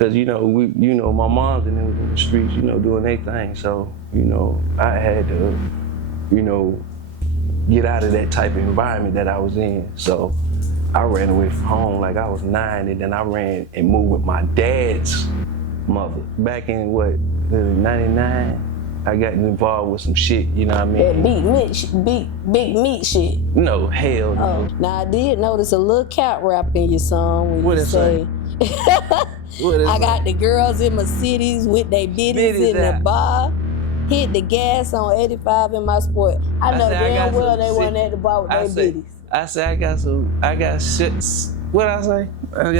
Cause you know, my mom's and them was in the streets, you know, doing their thing. So, you know, I had to, you know, get out of that type of environment that I was in. So I ran away from home like I was 9, and then I ran and moved with my dad's mother. Back in what, 99, I got involved with some shit, you know what I mean? That big meat shit. No, hell no. Oh, now I did notice a little cat rap in your song when What you it say, What is I it? got the girls in my cities with they bitties in the out. bar. Hit the gas on 85 in my sport. I know say I damn got well some they shit. wasn't at the bar with I they say, bitties. I say I got shits. What I say? I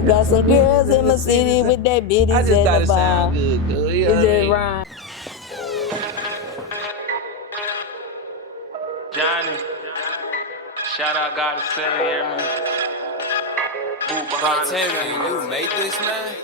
got some girls in my city with their bitties I just in thought the it bar. sound good, you know It what I just mean? rhyme. Johnny, shout out God to 7 here, man. Boot behind the scenes. You made this, man?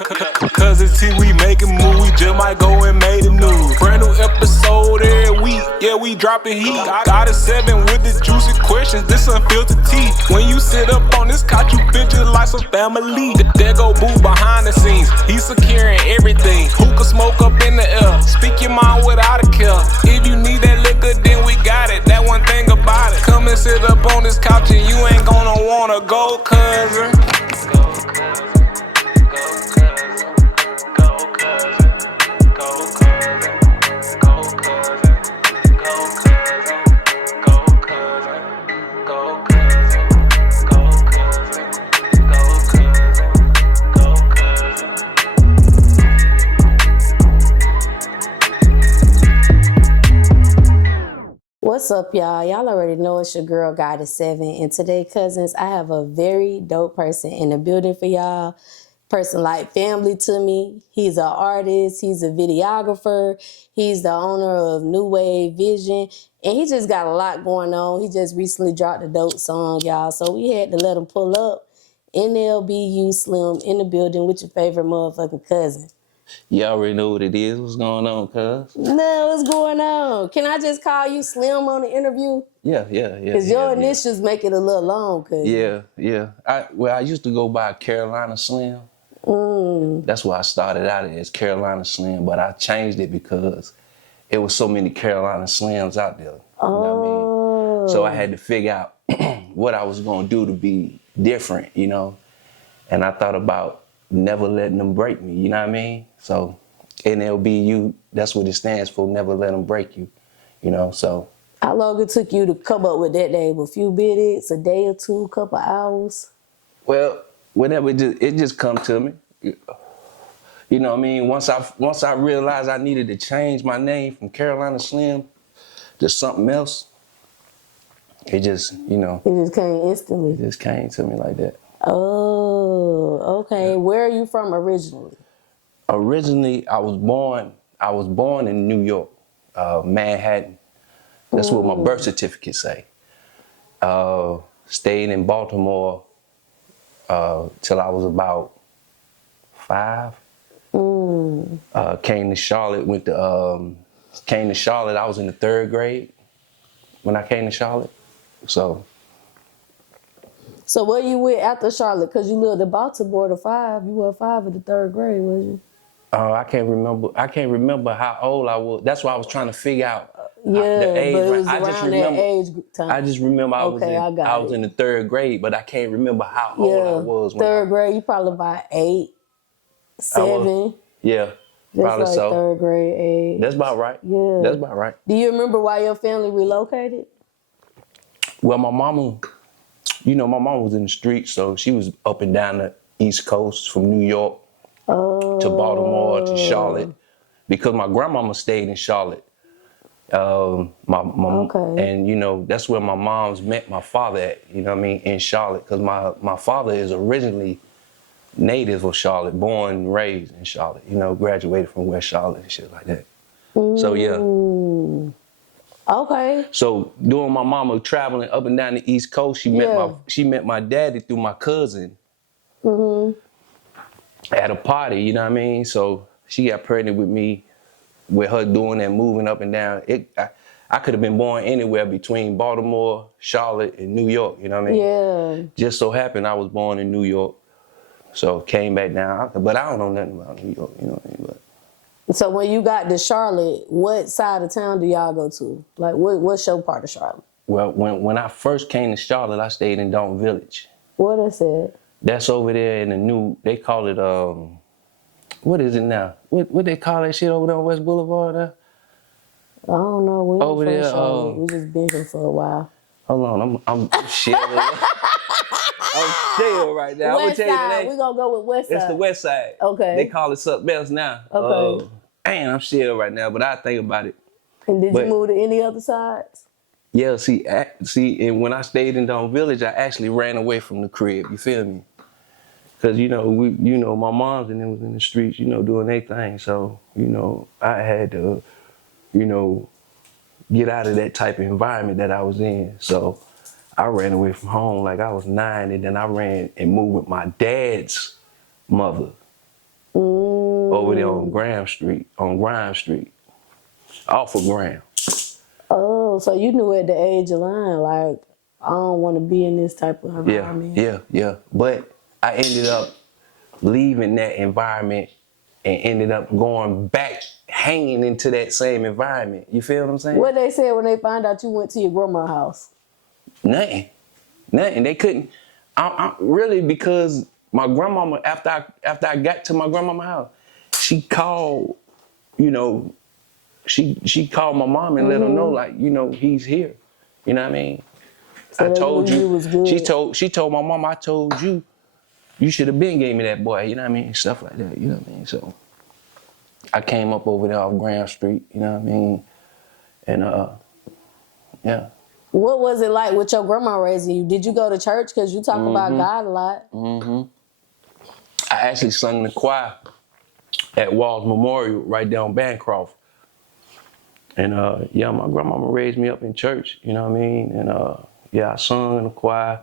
Cuzn T, we making move, we just might go and make the news. Brand new episode every week, yeah, we dropping heat. Got a 7 with the juicy questions, this unfiltered tea. When you sit up on this couch, you feel just like some family. There go Boo behind the scenes, he's securing everything. Hookah smoke up in the air, speak your mind without a care. If you need that liquor, then we got it, that one thing about it. Come and sit up on this couch and you ain't gonna wanna go, Cuzn. What's up, y'all? Y'all already know it's your girl, God is 7. And today, Cuzns, I have a very dope person in the building for y'all. Person like family to me. He's an artist. He's a videographer. He's the owner of New Wave Vision. And he just got a lot going on. He just recently dropped a dope song, y'all. So we had to let him pull up. NLBU Slim in the building with your favorite motherfucking cousin. You already know what it is. What's going on, cuz? No, what's going on? Can I just call you Slim on the interview? Yeah. Because your initials make it a little long, cuz. Yeah. I used to go by Carolina Slim. That's why I started out as Carolina Slim, but I changed it because it was so many Carolina Slims out there. You know what I mean? So I had to figure out what I was gonna do to be different, you know? And I thought about never letting them break me, you know what I mean? So NLBU, that's what it stands for, never let them break you, you know, so. How long it took you to come up with that name? A few minutes, a day or two, a couple hours? Well, whenever it just come to me. You know what I mean? Once I realized I needed to change my name from Carolina Slim to something else, it just, you know. It just came instantly? It just came to me like that. Oh, okay. Yeah. Where are you from originally? Originally, I was born in New York, Manhattan. That's what my birth certificate say. Stayed in Baltimore till I was about 5. Came to Charlotte. Came to Charlotte. I was in the 3rd grade when I came to Charlotte. So where you went after Charlotte? Because you lived in Baltimore to 5. You were 5 in the 3rd grade, was you? I can't remember how old I was. That's why I was trying to figure out the age. But it was around that age time. I just remember I was in the 3rd grade, but I can't remember how old I was. 3rd grade, you probably about 8, 7. Yeah, probably like so. 3rd grade age. That's about right. Yeah, that's about right. Do you remember why your family relocated? Well, my mama was in the streets, so she was up and down the East Coast from New York to Baltimore to Charlotte, because my grandmama stayed in Charlotte. And you know, that's where my mom's met my father at, you know what I mean, in Charlotte, because my father is originally native of Charlotte, born and raised in Charlotte, you know, graduated from West Charlotte and shit like that. So yeah. Okay. So during my mama traveling up and down the East Coast, she met my daddy through my cousin at a party, you know what I mean? So she got pregnant with me, with her doing that, moving up and down. I could have been born anywhere between Baltimore, Charlotte, and New York, you know what I mean? Yeah. Just so happened I was born in New York. So came back down, but I don't know nothing about New York, you know what I mean? But So when you got to Charlotte, what side of town do y'all go to? Like, what's your part of Charlotte? well, when I first came to Charlotte, I stayed in Dalton Village. What is it? That's over there in the new, they call it, what is it now? What they call that shit over there on West Boulevard now? I don't know. We ain't Over from there, Charlotte. We just been here for a while. Hold on, I'm shivering. I'm chill right now. West I'm gonna tell you side. that We gonna go with West side. it's the West Side. Okay. They call it something else now. Okay. Man, I'm chill right now, but I think about it. And did you But- move to any other sides? Yeah, see, and when I stayed in Dalton Village, I actually ran away from the crib. You feel me? Cause my moms and them was in the streets, doing their thing. So, I had to, get out of that type of environment that I was in. So, I ran away from home like I was 9, and then I ran and moved with my dad's mother over there on Graham Street, off of Graham. Oh, so you knew at the age of 9, like, I don't want to be in this type of environment. Yeah. But I ended up leaving that environment and ended up going back, hanging into that same environment. You feel what I'm saying? What they said when they found out you went to your grandma's house? Nothing. They couldn't. I really, because my grandmama, after I got to my grandmama's house, she called, she called my mom and let her know, like, he's here. You know what I mean? So I they told knew you. you was good. She told my mom, I told you, you should have been gave me that boy. You know what I mean? Stuff like that. You know what I mean? So I came up over there off Graham Street. You know what I mean? And yeah. What was it like with your grandma raising you? Did you go to church? Because you talk about God a lot. I actually sung in the choir at Walls Memorial right down Bancroft. And my grandmama raised me up in church, you know what I mean? And I sung in the choir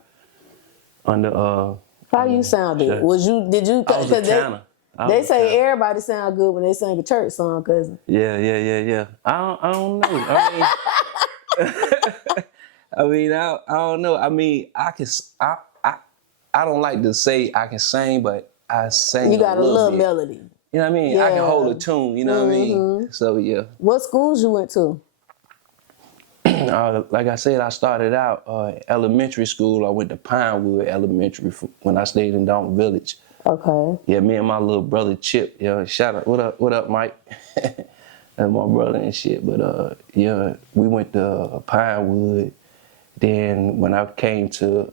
under How you sounded? church. Did you? I was a tenor. They say everybody sound good when they sing a church song, Cuzn. Yeah. I don't know. I don't know. I mean, I don't like to say I can sing, but I sing. You got a little bit. melody. You know what I mean? I can Yeah. hold a tune, you know what I mean? So yeah. What schools you went to? Like I said, I started out elementary school. I went to Pinewood Elementary when I stayed in Dalton Village. Okay. Yeah, me and my little brother Chip. Shout out, what up, Mike? That's my brother and shit. But we went to Pinewood. Then when I went to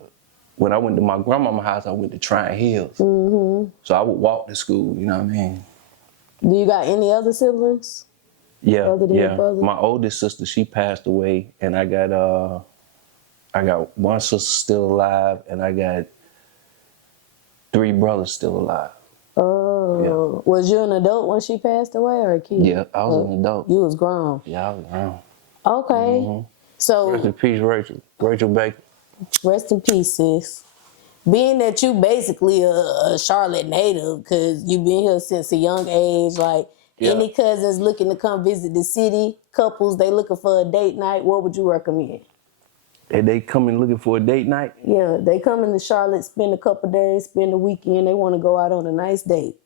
my grandmama's house, I went to Tryon Hills. So I would walk to school. You know what I mean? Do you got any other siblings? Yeah, Other than your brother? My oldest sister, she passed away, and I got one sister still alive, and I got 3 brothers still alive. Oh, was you an adult when she passed away, or a kid? Yeah, I was an adult. You was grown. Yeah, I was grown. Okay. So Rest in peace, Rachel Baker. rest in peace, sis. Being that you basically a Charlotte native, because you've been here since a young age, like any cousins looking to come visit the city, couples, they looking for a date night, what would you recommend? And they coming looking for a date night? Yeah, they come into Charlotte, spend a couple days, spend the weekend, they want to go out on a nice date.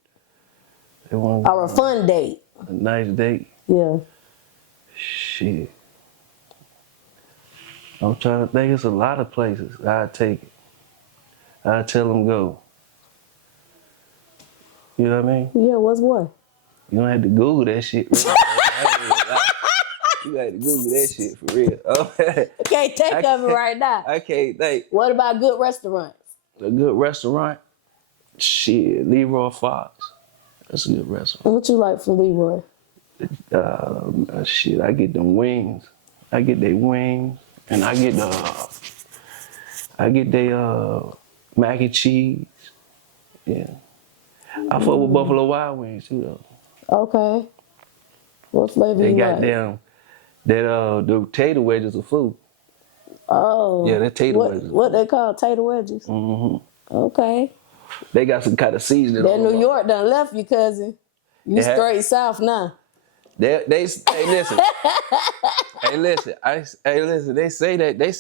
They want Or a fun date. a nice date? Yeah. Shit. I'm trying to think. It's a lot of places I'd take it. I'd tell them go. You know what I mean? Yeah, what's what? You don't have to Google that shit. You got to Google that shit for real. Can't think of it right now. I can't think. What about good restaurants? A good restaurant? Shit, Leroy Fox. That's a good restaurant. What you like from Leroy? Shit, I get them wings. I get their wings, and I get their mac and cheese. Yeah. I fuck with Buffalo Wild Wings too though. Okay. What flavor They you got like? them the tater wedges are food. Oh. Yeah, they're tater wedges. What they call tater wedges? Okay. They got some kind of seasoning That on New them. York done left you, cousin. You Yeah. straight south now. Hey listen. Hey listen. They say that they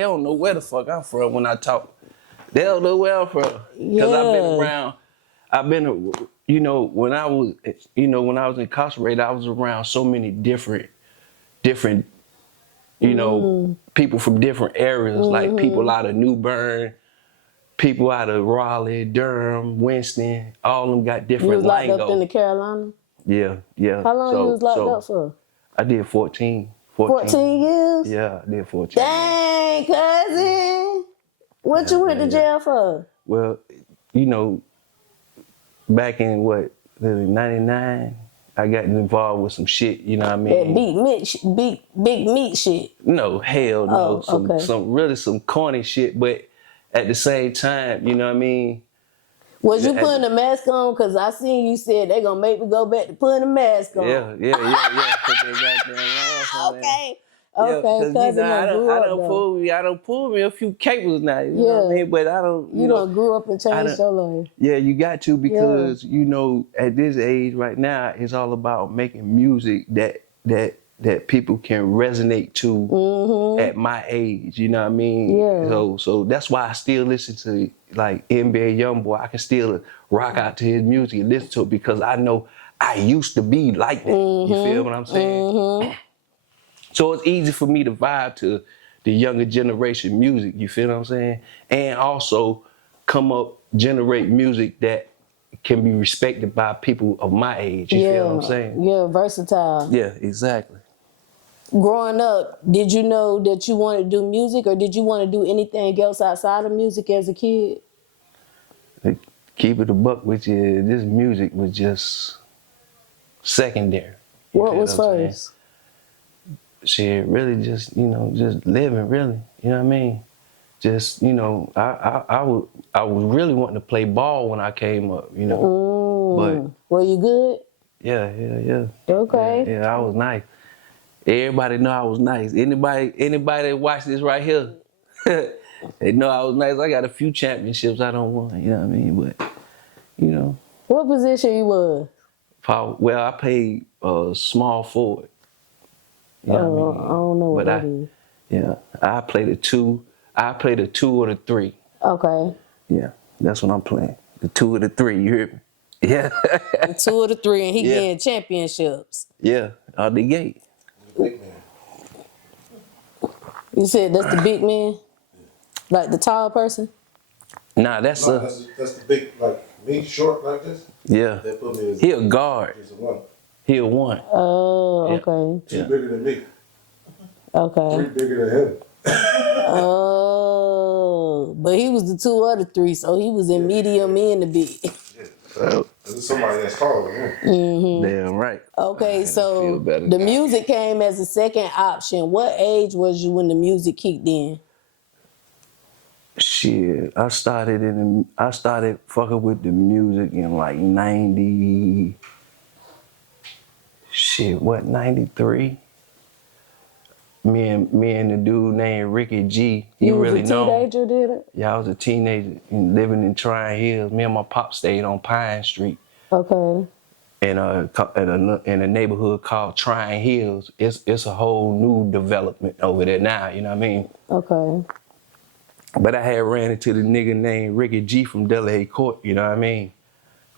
don't know where the fuck I'm from when I talk. They don't know where I'm from. Because Yeah. you know, when I was incarcerated, I was around so many different, you know, people from different areas, like people out of New Bern, people out of Raleigh, Durham, Winston. All of them got You different was locked up in lingo. the Carolina? Yeah. How long you was locked up for? I did 14. 14 years? Yeah, I did 14 years. Dang, cousin. What you went to jail for? Well, you know, back in what, 99, I got involved with some shit, you know what I mean? That big meat shit. No, hell no. Oh, okay. Some corny shit, but at the same time, you know what I mean? Was you putting a mask on? Because I seen you said they gonna make me go back to putting a mask on. Yeah. Put that goddamn mask on there. Okay. Yeah, Okay, cousin I don't pull me a few cables now, you know what I mean? But I don't, you done grew up and changed your life. Yeah, you got to, because you know, at this age right now, it's all about making music that people can resonate to at my age, you know what I mean? Yeah. So that's why I still listen to like NBA YoungBoy. I can still rock out to his music and listen to it, because I know I used to be like that. You feel what I'm saying? So it's easy for me to vibe to the younger generation music, you feel what I'm saying? And also generate music that can be respected by people of my age, you feel what I'm saying? Yeah, versatile. Yeah, exactly. Growing up, did you know that you wanted to do music, or did you want to do anything else outside of music as a kid? Keep it a buck with you, this music was just secondary. What was first? Shit, really just, you know, just living, really. You know what I mean? Just, you know, I was really wanting to play ball when I came up, you know. But were you good? Yeah. Okay. Yeah, I was nice. Everybody know I was nice. Anybody that watch this right here, they know I was nice. I got a few championships I don't want, you know what I mean? But, you know. What position you was? Well, I played small forward. You know what I mean? I don't know what that is. Yeah, I played a 2. I played a 2 or the 3. Okay. Yeah, that's what I'm playing. The 2 or the 3, you hear me? Yeah. The 2 or the 3, and he getting championships. Yeah, out the gate. The big man. You said that's the big man? Like the tall person? Nah, that's the big, like me, short like this. Yeah. They put me as He a guard. He's a 1. He a 1. Oh, Yeah. okay. 2 bigger than me. Okay. 3 bigger than him. Oh, but he was the 2 or the 3, so he was in medium and the big. Yeah. There's somebody that's taller than him. Damn right. Okay, so feel better the now. music came as a second option. What age was you when the music kicked in? Shit, I started fucking with the music in like 90. Shit, what, 93? Me and the dude named Ricky G. You was really a known. teenager, did it? Yeah, I was a teenager and living in Tryon Hills. Me and my pop stayed on Pine Street Okay. in a neighborhood called Tryon Hills. It's a whole new development over there now, you know what I mean? Okay. But I had ran into the nigga named Ricky G from Delaware Court, you know what I mean?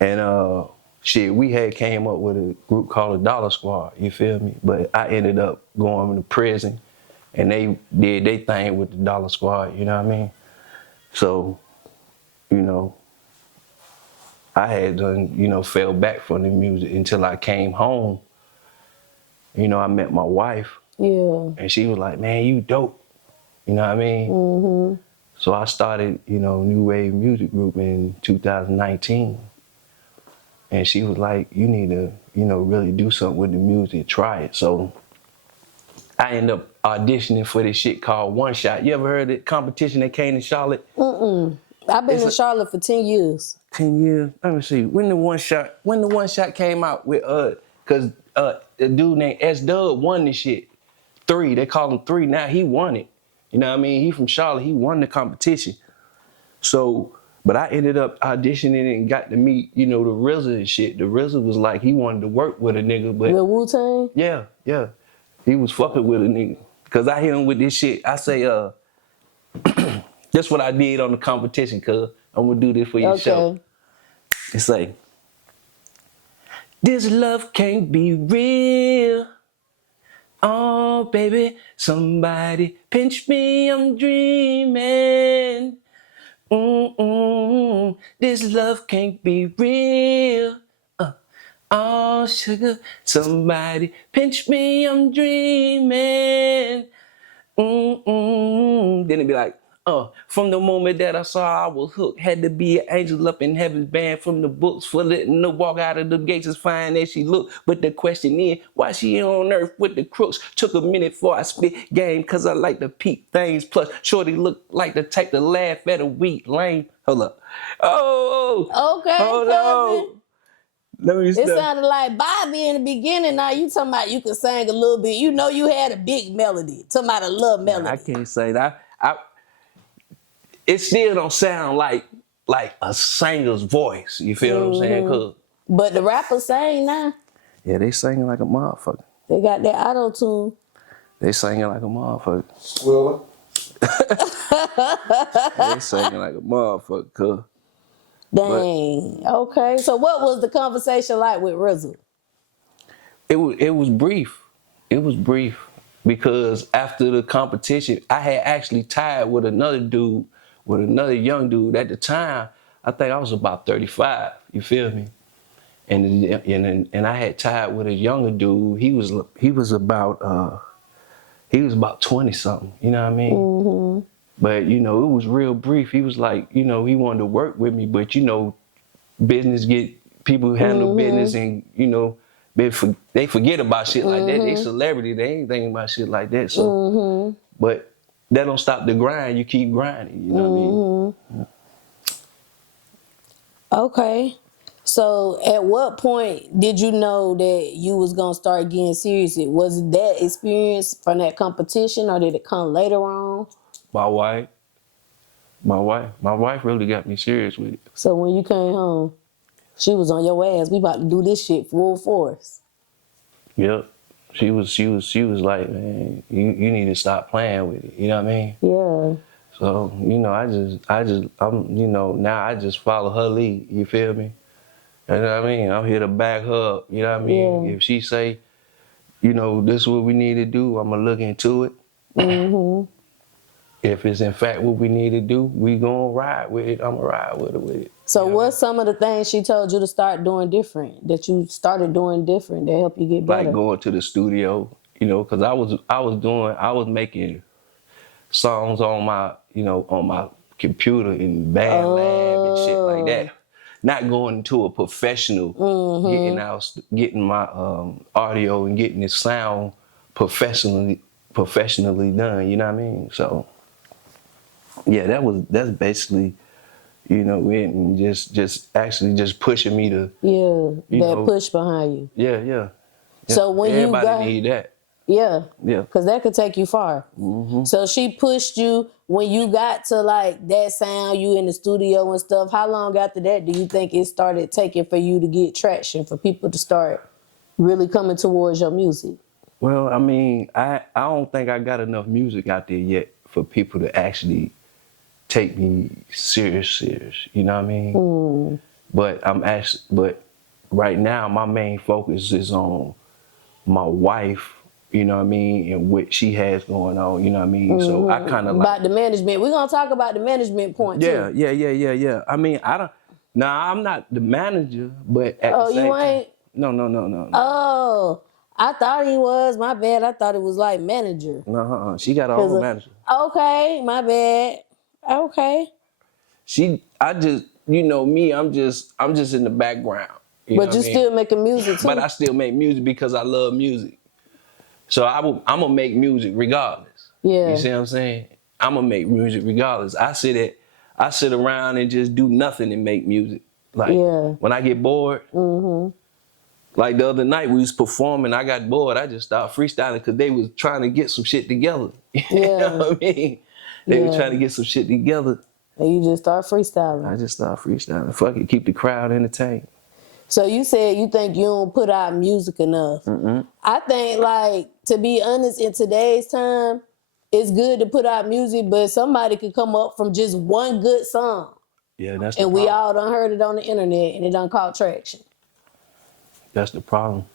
And shit, we had came up with a group called the Dollar Squad, you feel me? But I ended up going to prison, and they did their thing with the Dollar Squad, you know what I mean? So, you know, I had done, you know, fell back from the music until I came home. You know, I met my wife, Yeah. and she was like, man, you dope, you know what I mean? Mm-hmm. So I started, you know, New Wave Music Group in 2019. And she was like, you need to, you know, really do something with the music, try it. So I ended up auditioning for this shit called One Shot. You ever heard of the competition that came to Charlotte? I've been in Charlotte for 10 years. 10 years. Let me see. When the One Shot came out with, cause the dude named S-Dub won this shit. 3, they call him 3. Now he won it. You know what I mean? He from Charlotte, he won the competition. So, but I ended up auditioning and got to meet, you know, the RZA and shit. The RZA was like, he wanted to work with a nigga, but The Wu-Tang? yeah. He was fucking with a nigga. Cause I hit him with this shit. I say, That's what I did on the competition, cuz. I'm gonna do this for your show. It's like, this love can't be real. Oh, baby, somebody pinch me, I'm dreaming. This love can't be real. Oh, sugar, somebody pinch me, I'm dreaming. Then it'd be like, from the moment that I saw I was hooked, had to be an angel up in heaven's band from the books for letting her walk out of the gates as fine as she looked. But the question is, why she on earth with the crooks? Took a minute before I spit game, cause I like to peep things. Plus, shorty looked like the type to laugh at a weak lame. Hold up. Oh, okay, hold on. Let me stop. It sounded like Bobby in the beginning. Now you talking about you could sing a little bit. You know you had a big melody. Talking about a little melody. I can't say that. It still don't sound like a singer's voice. You feel what I'm saying? Cause but the rappers sing now. yeah, they singing like a motherfucker. They got that auto tune. They singing like a motherfucker. Well, They singing like a motherfucker. Cause Dang. Okay. So what was the conversation like with RZA? it was brief. It was brief because after the competition, I had actually tied with another young dude. At the time, I think I was about 35. You feel me? And I had tied with a younger dude. He was about 20 something. You know what I mean? Mm-hmm. But it was real brief. He was like, he wanted to work with me, but business people handle business, and they forget about shit like that. They celebrity, they ain't thinking about shit like that. So, but that don't stop the grind. You keep grinding. You know what I mean? Okay. So at what point did you know that you was gonna start getting serious? Was it that experience from that competition, or did it come later on? My wife really got me serious with it. So when you came home, she was on your ass. We about to do this shit full force. Yep. She was like, man, you need to stop playing with it. You know what I mean? Yeah. So, now I just follow her lead. You feel me? You know what I mean? I'm here to back her up. You know what I mean? Yeah. If she say, this is what we need to do, I'm going to look into it. Mm-hmm. If it's in fact what we need to do, we gonna ride with it. I'm gonna ride with it. So what's some of the things she told you to start doing different, that you started doing different that help you get better? Like going to the studio, because I was making songs on my computer in BandLab and shit like that. Not going to a professional, getting my audio and getting the sound professionally done. You know what I mean? So. Yeah, that's basically, it, and just pushing me to push behind you. Yeah. So when everybody need that. Yeah, yeah, because that could take you far. Mm-hmm. So she pushed you when you got to like that sound, you in the studio and stuff. How long after that do you think it started taking for you to get traction, for people to start really coming towards your music? Well, I mean, I don't think I got enough music out there yet for people to actually take me serious, you know what I mean? But right now my main focus is on my wife, you know what I mean, and what she has going on, you know what I mean? So I kind of like... About the management. We're going to talk about the management point too. Yeah. I mean, I'm not the manager, but at the same you ain't? No. Oh, I thought he was. My bad. I thought it was like manager. No, she got her own manager. Okay, my bad. Okay. I just, me, I'm just in the background. But you still making music too. But I still make music because I love music. So I'm gonna make music regardless. Yeah. You see what I'm saying? I'm gonna make music regardless. I sit around and just do nothing and make music. Like when I get bored, like the other night we was performing, I got bored. I just started freestyling because they was trying to get some shit together. You know what I mean? They were trying to get some shit together. And you just start freestyling. I just started freestyling. Fuck it, keep the crowd entertained. So you said you think you don't put out music enough. I think, like, to be honest, in today's time, it's good to put out music, but somebody could come up from just one good song. Yeah, that's the And problem. we all done heard it on the internet and it done caught traction. That's the problem.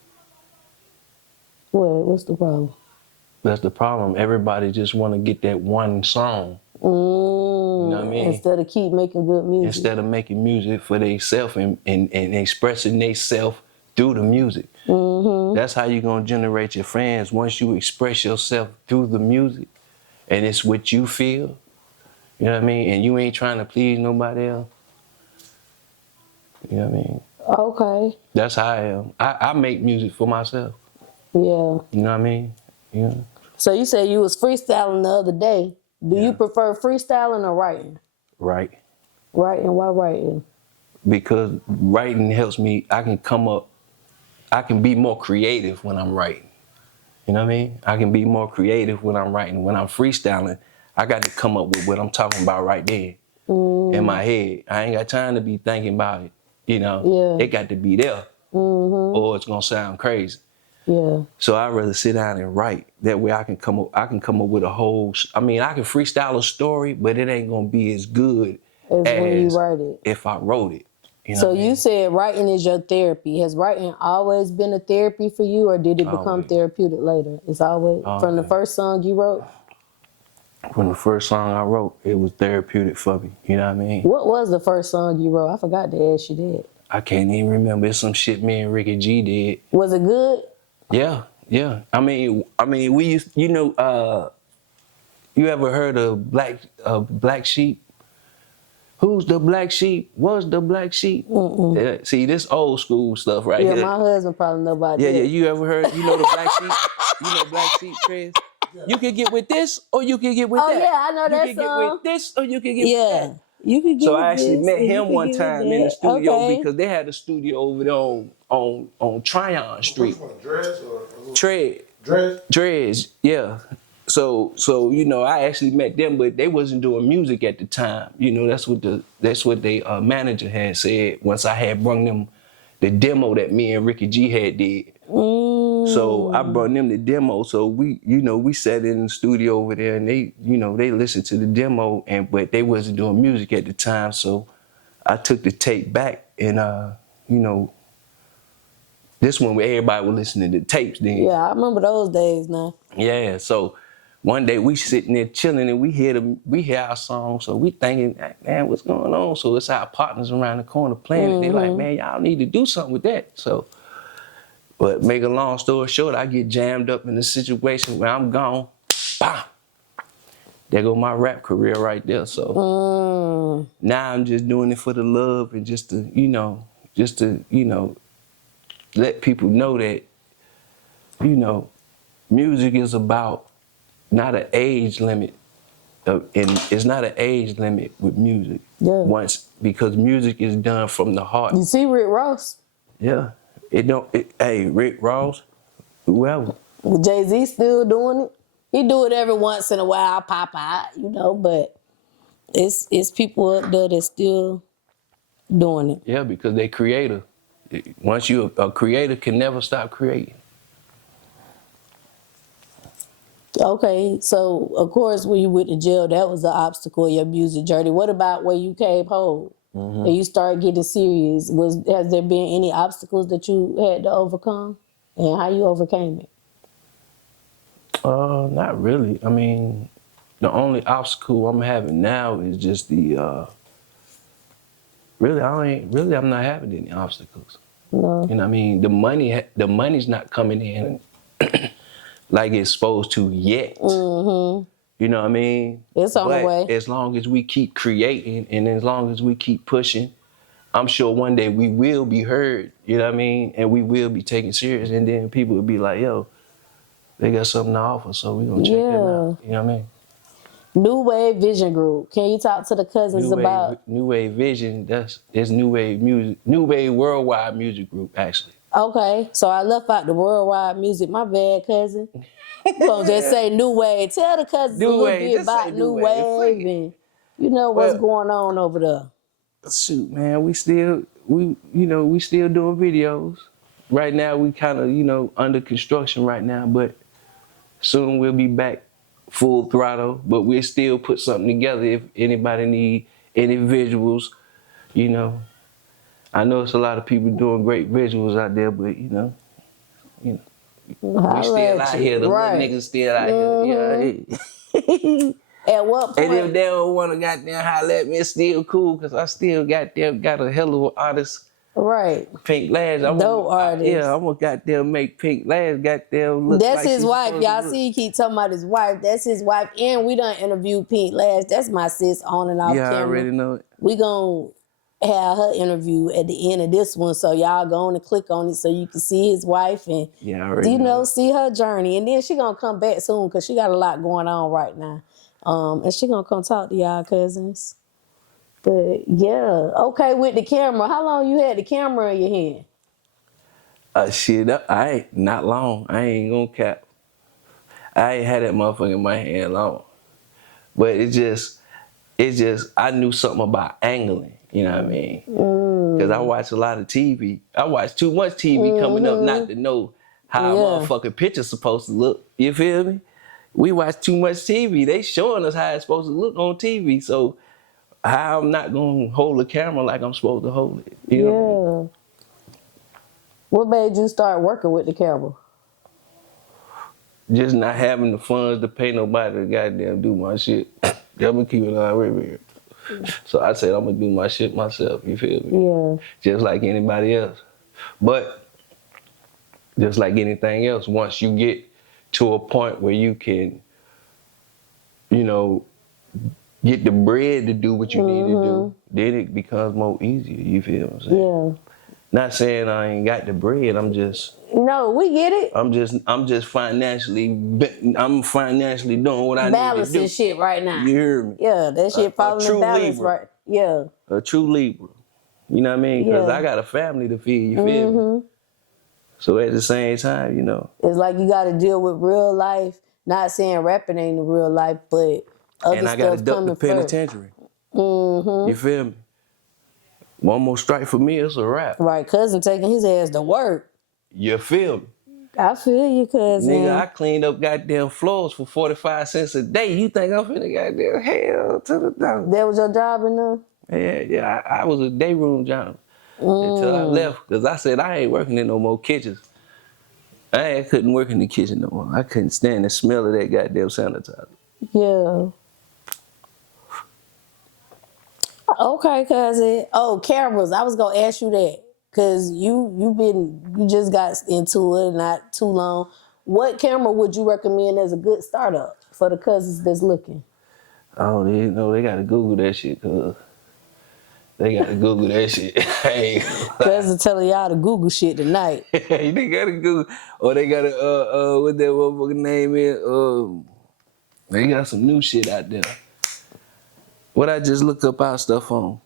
What's the problem? That's the problem. Everybody just want to get that one song. You know what I mean? Instead of keep making good music. Instead of making music for themselves and expressing themselves through the music. That's how you're going to generate your fans. Once you express yourself through the music and it's what you feel, you know what I mean? And you ain't trying to please nobody else. You know what I mean? Okay. That's how I am. I make music for myself. Yeah. You know what I mean? Yeah. So you said you was freestyling the other day. Do you prefer freestyling or writing? Right. Writing? Why writing? Because writing helps me, I can be more creative when I'm writing. You know what I mean? I can be more creative when I'm writing. When I'm freestyling, I got to come up with what I'm talking about right there in my head. I ain't got time to be thinking about it. You know, it got to be there or it's going to sound crazy. Yeah. So I'd rather sit down and write. That way I can come up with a whole, I can freestyle a story, but it ain't going to be as good as when you write it. If I wrote it. You know so you said writing is your therapy. Has writing always been a therapy for you, or did it become therapeutic later? It's always from the first song you wrote? From the first song I wrote, it was therapeutic for me. You know what I mean? What was the first song you wrote? I forgot to ask you that. I can't even remember. It's some shit me and Ricky G did. Was it good? Yeah. I mean, we used, you know, you ever heard of Black Sheep? Who's the black sheep? Was the black sheep? Yeah, see, this old school stuff right here. Yeah, my husband probably know about that. Yeah, you ever heard, you know the Black Sheep? You know Black Sheep, Chris? You can get with this or you can get with that. Oh, yeah, I know that You can song. get with this or you can get with that. You could get So with I actually this, met or you him could one get time with in the that. studio because they had a studio over there on Tryon Street. Which one, Dress or Tread. Dress? Dreads, yeah. So you know, I actually met them, but they wasn't doing music at the time. You know, that's what they manager had said once I had brung them the demo that me and Ricky G had did. So I brought them the demo. So we sat in the studio over there and they listened to the demo but they wasn't doing music at the time. So I took the tape back and this one where everybody was listening to tapes then. Yeah, I remember those days now. Yeah, so one day we sitting there chilling and we hear our song, so we thinking, man, what's going on? So it's our partners around the corner playing it. They like, man, y'all need to do something with that. So, but make a long story short, I get jammed up in a situation where I'm gone. Bah! There go my rap career right there. So now I'm just doing it for the love and just to let people know that, music is about not an age limit, and it's not an age limit with music. Yeah. Because music is done from the heart. You see Rick Ross? Yeah. Hey, Rick Ross, whoever. Jay-Z still doing it. He do it every once in a while, pop out, but it's people up there that's still doing it. Yeah, because they creator. Once you a creator can never stop creating. Okay, so of course when you went to jail, that was the obstacle in your music journey. What about when you came home and you started getting serious? Has there been any obstacles that you had to overcome, and how you overcame it? Not really. I mean, the only obstacle I'm having now is just the. I'm not having any obstacles. No. You know what I mean? The money's not coming in like it's supposed to yet. You know what I mean? It's on the way. As long as we keep creating and as long as we keep pushing, I'm sure one day we will be heard, you know what I mean? And we will be taken serious, and then people will be like, yo, they got something to offer, so we're gonna check them out. You know what I mean? New Wave Vision Group. Can you talk to the Cuzns about New Wave Vision? It's New Wave Music, New Wave Worldwide Music Group, actually. Okay, so I left out the worldwide music. My bad, cousin. You gonna just say New Wave. Tell the Cuzns a little bit about New Wave and what's going on over there. Shoot, man, we still doing videos. Right now, we kind of under construction right now, but soon we'll be back full throttle, but we still put something together if anybody need any visuals, you know. I know it's a lot of people doing great visuals out there, but you know, we still out here. The little niggas still out here. Yeah. At what point? And if they don't want to goddamn holler at me, it's still cool because I still got a hell of an artist. Right. Pink Lash. Dope artist. I'm gonna goddamn make Pink Lash goddamn look That's like his wife. Y'all see he keep talking about his wife. That's his wife. And we done interviewed Pink Lash. That's my sis on and off camera. Yeah, I already know it. We gonna have her interview at the end of this one, so y'all go on and click on it so you can see his wife and see her journey. And then she gonna come back soon because she got a lot going on right now. And she gonna come talk to y'all cousins. But yeah, okay, with the camera. How long you had the camera in your hand? Shit, I ain't not long. I ain't gonna cap. I ain't had that motherfucker in my hand long. But it's just I knew something about angling. You know what I mean? Because I watch a lot of TV. I watch too much TV coming up not to know how a motherfucking picture's supposed to look. You feel me? We watch too much TV. They showing us how it's supposed to look on TV. So how I'm not gonna hold the camera like I'm supposed to hold it. You know what I mean? What made you start working with the camera? Just not having the funds to pay nobody to goddamn do my shit. I'm gonna keep it on here. So I said I'm gonna do my shit myself. You feel me? Yeah. Just like anybody else. But just like anything else, once you get to a point where you can, you know, get the bread to do what you need to do, then it becomes more easier. You feel what I'm saying? Yeah. Not saying I ain't got the bread. I'm just. No, we get it. I'm just financially. I'm financially doing what I need to do. Balancing shit right now. You hear me? Yeah, that shit falling in balance, Libra. right? Yeah. A true Libra. You know what I mean? Because I got a family to feed. You feel me? So at the same time, you know. It's like you got to deal with real life. Not saying rapping ain't the real life, but other and I got to duck the penitentiary. You feel me? One more strike for me, it's a wrap. Right, Cuzn taking his ass to work. You feel me? I feel you, Cuzn. Nigga, I cleaned up goddamn floors for 45 cents a day. You think I'm finna goddamn hell to the door? That was your job in there? Yeah, I was a day room job until I left because I said I ain't working in no more kitchens. I couldn't work in the kitchen no more. I couldn't stand the smell of that goddamn sanitizer. Yeah. Okay, Cuzn. Oh, cameras. I was gonna ask you that because you just got into it not too long. What camera would you recommend as a good startup for the cousins that's looking? Oh, they gotta Google that shit, cuz. They gotta Google that shit. Hey, Cuzn telling y'all to Google shit tonight. They gotta Google, or they gotta what that motherfucking name is? They got some new shit out there. What I just look up our stuff on?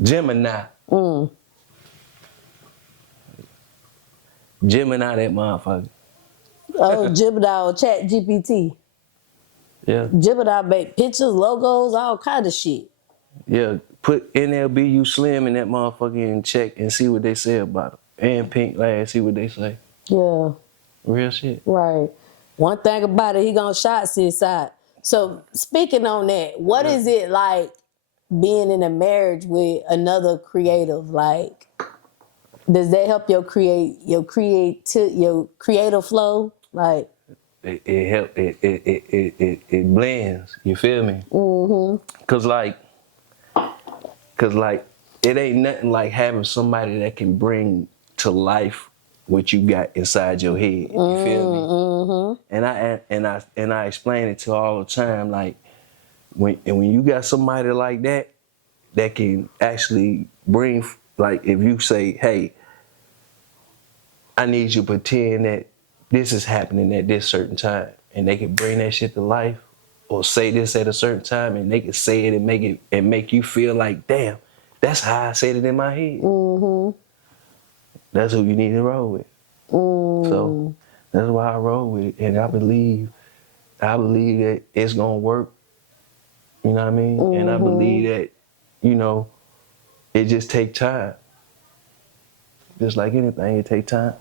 Gemini. Gemini, that motherfucker. Oh, Gemini or Chat GPT. Yeah. Gemini make pictures, logos, all kind of shit. Yeah, put NLBU Slim in that motherfucker and check and see what they say about it. And Pink Lash, see what they say. Yeah. Real shit. Right. One thing about it, he gonna shots his side. So speaking on that, what is it like being in a marriage with another creative? Like, does that help your creative flow? Like, it help. It blends. You feel me? Cause like, it ain't nothing like having somebody that can bring to life what you got inside your head. You feel me? And I explain it to all the time. Like when you got somebody like that can actually bring, like if you say, hey, I need you to pretend that this is happening at this certain time, and they can bring that shit to life, or say this at a certain time, and they can say it and make you feel like, damn, that's how I said it in my head. That's who you need to roll with. So that's why I roll with it, and I believe that it's gonna work. You know what I mean? And I believe that, you know, it just take time. Just like anything, it take time.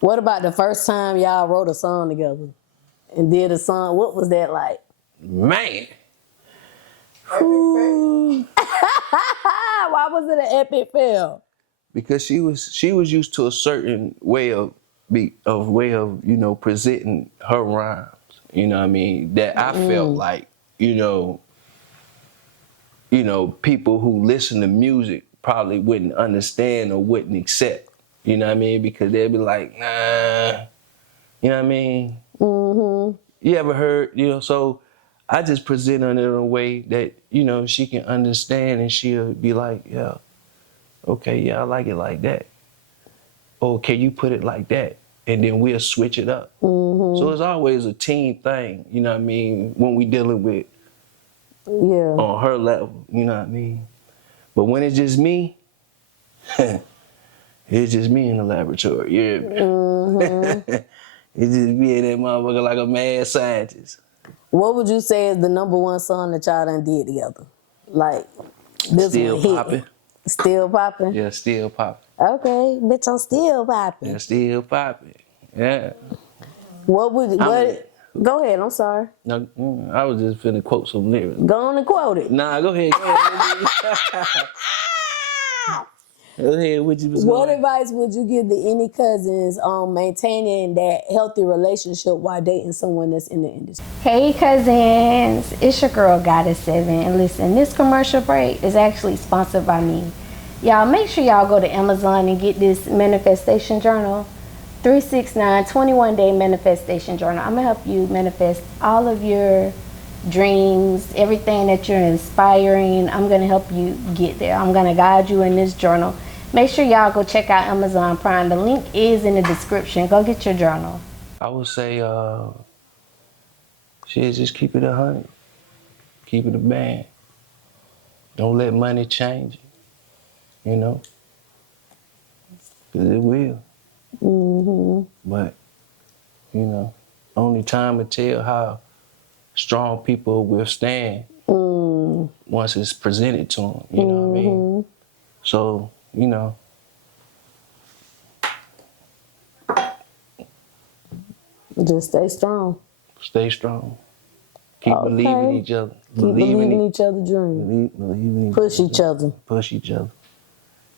What about the first time y'all wrote a song together and did a song? What was that like? Man. Why was it an epic fail? Because she was used to a certain way of presenting her rhymes. You know what I mean? That I felt like, people who listen to music probably wouldn't understand or wouldn't accept. You know what I mean? Because they'd be like, nah. You know what I mean? Mm-hmm. You ever heard, so I just presented it in a way that, she can understand, and she'll be like, yeah, okay, yeah, I like it like that. Or can you put it like that? And then we'll switch it up. Mm-hmm. So it's always a team thing, you know what I mean, when we dealing with on her level, you know what I mean? But when it's just me, it's just me in the laboratory, yeah. Mm-hmm. It's just me and that motherfucker like a mad scientist. What would you say is the #1 song that y'all done did together? Like, this Still one popping. Still popping? Yeah, still popping. Okay, bitch, I'm still popping. Yeah, still popping. Yeah. What would, go ahead, I'm sorry. No, I was just finna quote some lyrics. Go on and quote it. Nah, go ahead. Go ahead, What advice would you give to any cousins on maintaining that healthy relationship while dating someone that's in the industry? Hey Cuzns, it's your girl Goddess 7, and listen, this commercial break is actually sponsored by me. Y'all make sure y'all go to Amazon and get this manifestation journal, 369 21-day manifestation journal. I'm gonna help you manifest all of your dreams, everything that you're inspiring. I'm gonna help you get there. I'm gonna guide you in this journal. Make sure y'all go check out Amazon Prime. The link is in the description. Go get your journal. I would say, just keep it 100. Keep it a band. Don't let money change it, because it will. Mm-hmm. But, only time will tell how strong people will stand once it's presented to them, you know what I mean? So, just stay strong. Stay strong. Keep believing each other. Keep believing each other's dreams. Push each other. Push each other.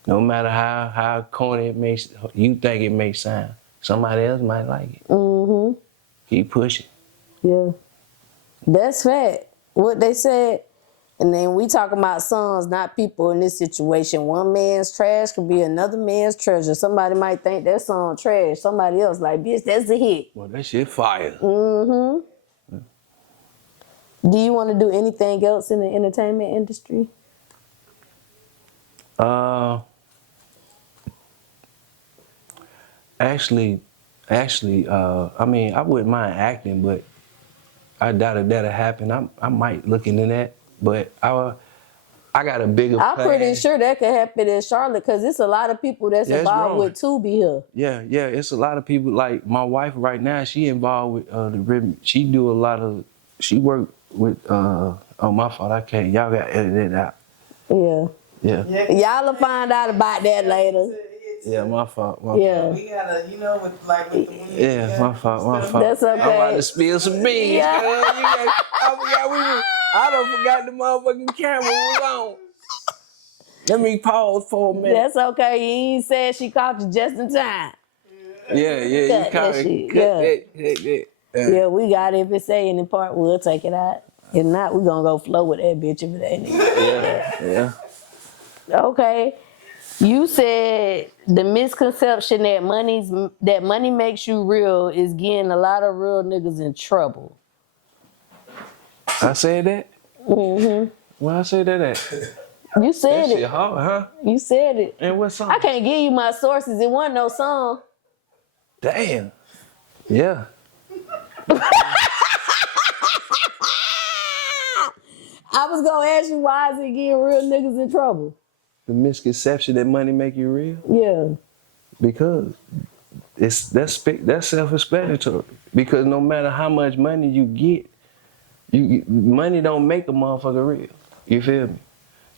No matter how corny it makes, you think it may sound, somebody else might like it. Mm-hmm. Keep pushing. Yeah. That's fact. What they said. And then we talking about sons, not people in this situation. One man's trash could be another man's treasure. Somebody might think that song trash. Somebody else like, bitch, that's a hit. Well, that shit fire. Mm-hmm. Yeah. Do you want to do anything else in the entertainment industry? Actually, I mean, I wouldn't mind acting, but I doubt if that'll happen. I might look into that, but I got a bigger plan. I'm pretty sure that could happen in Charlotte because it's a lot of people that's involved with Tubi here. Yeah, it's a lot of people. Like my wife right now, she involved with the rhythm. She do a lot of. She work with. Oh, my fault. I can't. Y'all got to edit it out. Yeah. Y'all will find out about that later. Yeah, my fault. Yeah. We gotta, with the women. Yeah, my fault. That's okay. I'm about to spill some beans. Yeah. I done forgot the motherfucking camera was on. Let me pause for a minute. That's okay. You ain't said she caught you just in time. Yeah, you caught it. Yeah, we got it. If it's saying in part, we'll take it out. If not, we're gonna go flow with that bitch if it ain't. Yeah. Okay. You said the misconception that money makes you real is getting a lot of real niggas in trouble. I said that? Mm-hmm. Where I said that at? You said that it. Shit hard, huh? You said it. And what song? I can't give you my sources. It wasn't no song. Damn. Yeah. I was gonna ask you, why is it getting real niggas in trouble? The misconception that money make you real? Yeah. Because that's self-explanatory. Because no matter how much money you get, money don't make a motherfucker real. You feel me?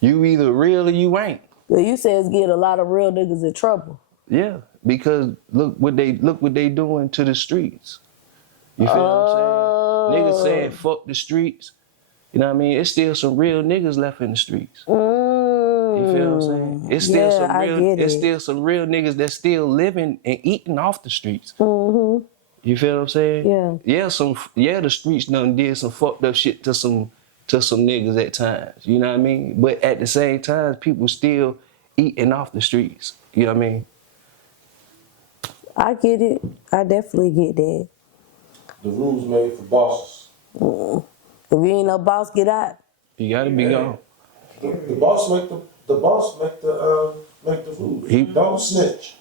You either real or you ain't. Well, you said it's getting a lot of real niggas in trouble. Yeah. because look what they doing to the streets. You feel what I'm saying? Niggas saying fuck the streets. You know what I mean? It's still some real niggas left in the streets. You feel what I'm saying? It's still some real niggas that's still living and eating off the streets. You feel what I'm saying? Yeah, the streets done did some fucked up shit to some niggas at times. You know what I mean? But at the same time, people still eating off the streets. You know what I mean? I get it. I definitely get that. The rules made for bosses. If you ain't no boss, get out. You gotta be gone. The boss make the rules. Don't snitch.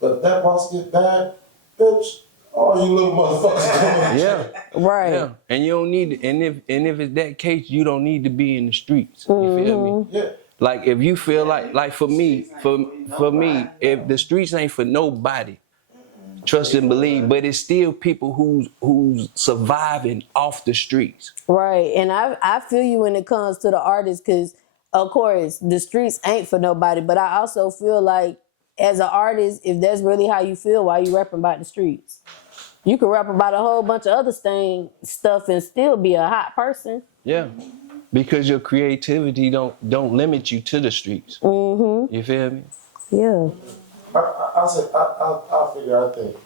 But if that boss get bad, bitch, all you little motherfuckers. Yeah. Right. Yeah. And you don't need to, and if it's that case, you don't need to be in the streets. You feel me? Yeah. Like if you feel like for me, if the streets ain't for nobody, trust and believe, but it's still people who's surviving off the streets. Right, and I feel you when it comes to the artists, because of course the streets ain't for nobody, but I also feel like as an artist, if that's really how you feel, why you rapping about the streets? You can rap about a whole bunch of other stuff and still be a hot person. Yeah, because your creativity don't limit you to the streets. You feel me? Yeah. I figure, I think,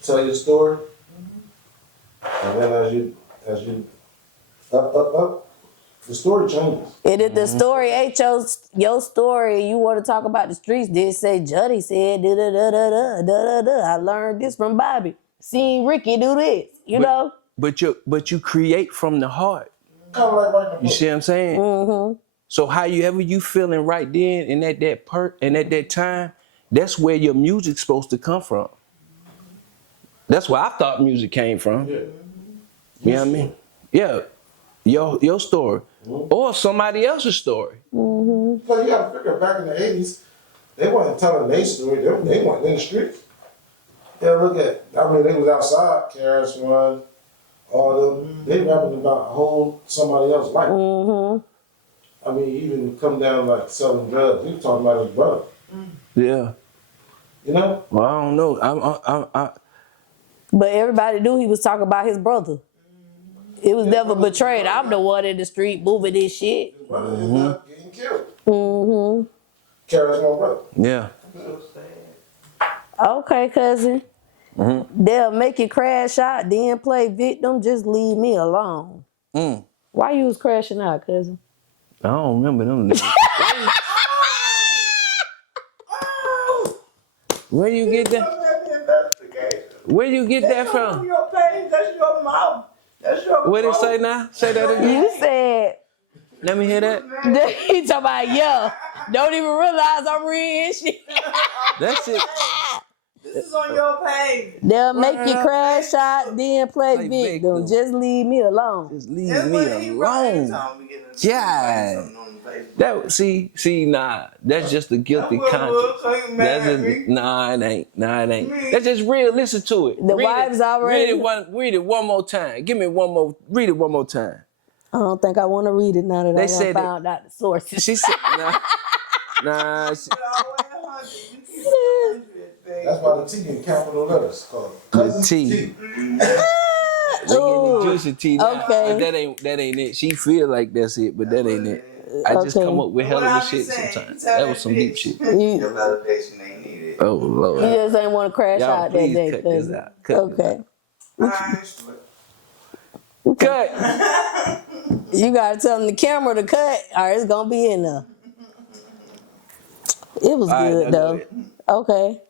tell your story, and then as you up, the story changes. And if the story ain't your story, you want to talk about the streets, they say Juddy said da da da da da da da. I learned this from Bobby. Seen Ricky do this, you know. But you create from the heart. Kind of like writing a book. You see what I'm saying? So however you feeling right then and at that time, that's where your music's supposed to come from. That's where I thought music came from. Yeah. You know what I mean? Yeah. Your story. Or somebody else's story. So you gotta figure, back in the 80s, they wasn't telling their story, they weren't in the streets. Yeah, look at, I mean, they was outside, Karis One, all them, they rapping about somebody else's life. I mean, even come down like selling drugs, he was talking about his brother. Yeah. You know? Well, I don't know. But everybody knew he was talking about his brother. It was never betrayed. I'm the one in the street moving this shit. His brother ended up getting killed. Karis One brother. Yeah. Okay, cousin. They'll make you crash out, then play victim. Just leave me alone. Why you was crashing out, cousin? I don't remember them niggas. Where you get that? Where you get that from? Your page, that's your mouth. That's your What it say now? Say that again. You said, Let me hear that. he talking about, yeah, don't even realize I'm reading shit. That's it. This is on your page. They'll make you crash out, then play victim. Just leave me alone. Just leave me alone. God. Nah, that's just a guilty conscience. That's just, nah, it ain't. That's just real. Listen to it. The wives already. Read it one more time. Read it one more time. I don't think I want to read it now that I said found out the sources. She said, nah. That's why the T in capital letters called The T. They getting the juicy T now. Okay. But that ain't it. She feel like that's it, but that ain't it. I just come up with hell of a shit sometimes. That was some deep shit. Your validation ain't needed. Oh, Lord. You just ain't want to crash Y'all out that please day. cut this out. Cut this Okay. Cut. You gotta tell them the camera to cut, or it's gonna be in there. It was good though. Okay.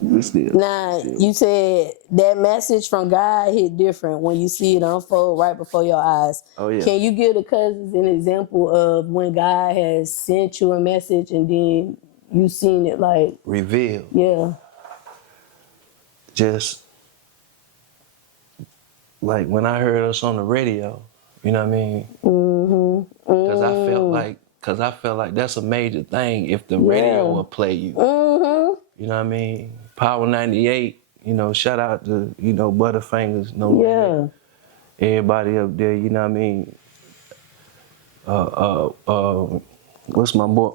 We still. Now you said that message from God hit different when you see it unfold right before your eyes. Oh yeah. Can you give the cousins an example of when God has sent you a message and then you seen it like Revealed. Yeah. Just like when I heard us on the radio, you know what I mean? Because I felt like that's a major thing if the radio will play you. You know what I mean? Power 98, you know, shout out to, you know, Butterfingers, No Limit. Everybody up there, you know what I mean?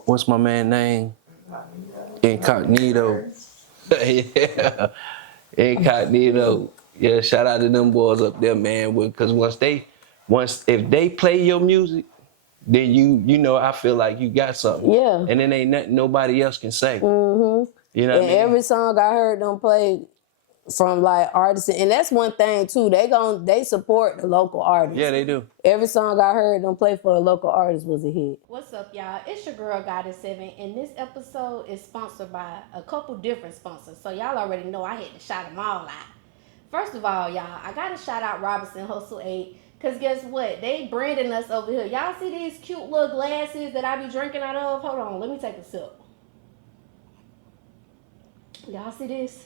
What's my man name? Incognito. Yeah. Incognito. Yeah, shout out to them boys up there, man. Because if they play your music, then you know I feel like you got something. Yeah. And then ain't nothing nobody else can say. Mm-hmm. You know what I mean? Every song I heard them play from like artists, and that's one thing too. They support the local artists. Yeah, they do. Every song I heard them play for a local artist was a hit. What's up, y'all? It's your girl Goddess 7, and this episode is sponsored by a couple different sponsors. So y'all already know I had to shout them all out. First of all, y'all, I gotta shout out Robinson Hustle 8, cause guess what? They branding us over here. Y'all see these cute little glasses that I be drinking out of? Hold on, let me take a sip. Y'all see this?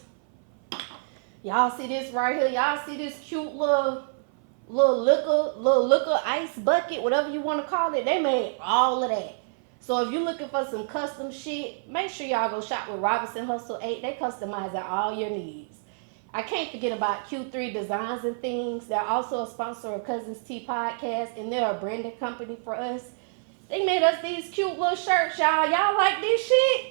Y'all see this right here? Y'all see this cute little liquor ice bucket, whatever you want to call it? They made all of that. So if you're looking for some custom shit, make sure y'all go shop with Robinson Hustle 8. They customize all your needs. I can't forget about Q3 Designs and Things. They're also a sponsor of Cuzns Tea Podcast, and they're a branding company for us. They made us these cute little shirts, y'all. Y'all like this shit?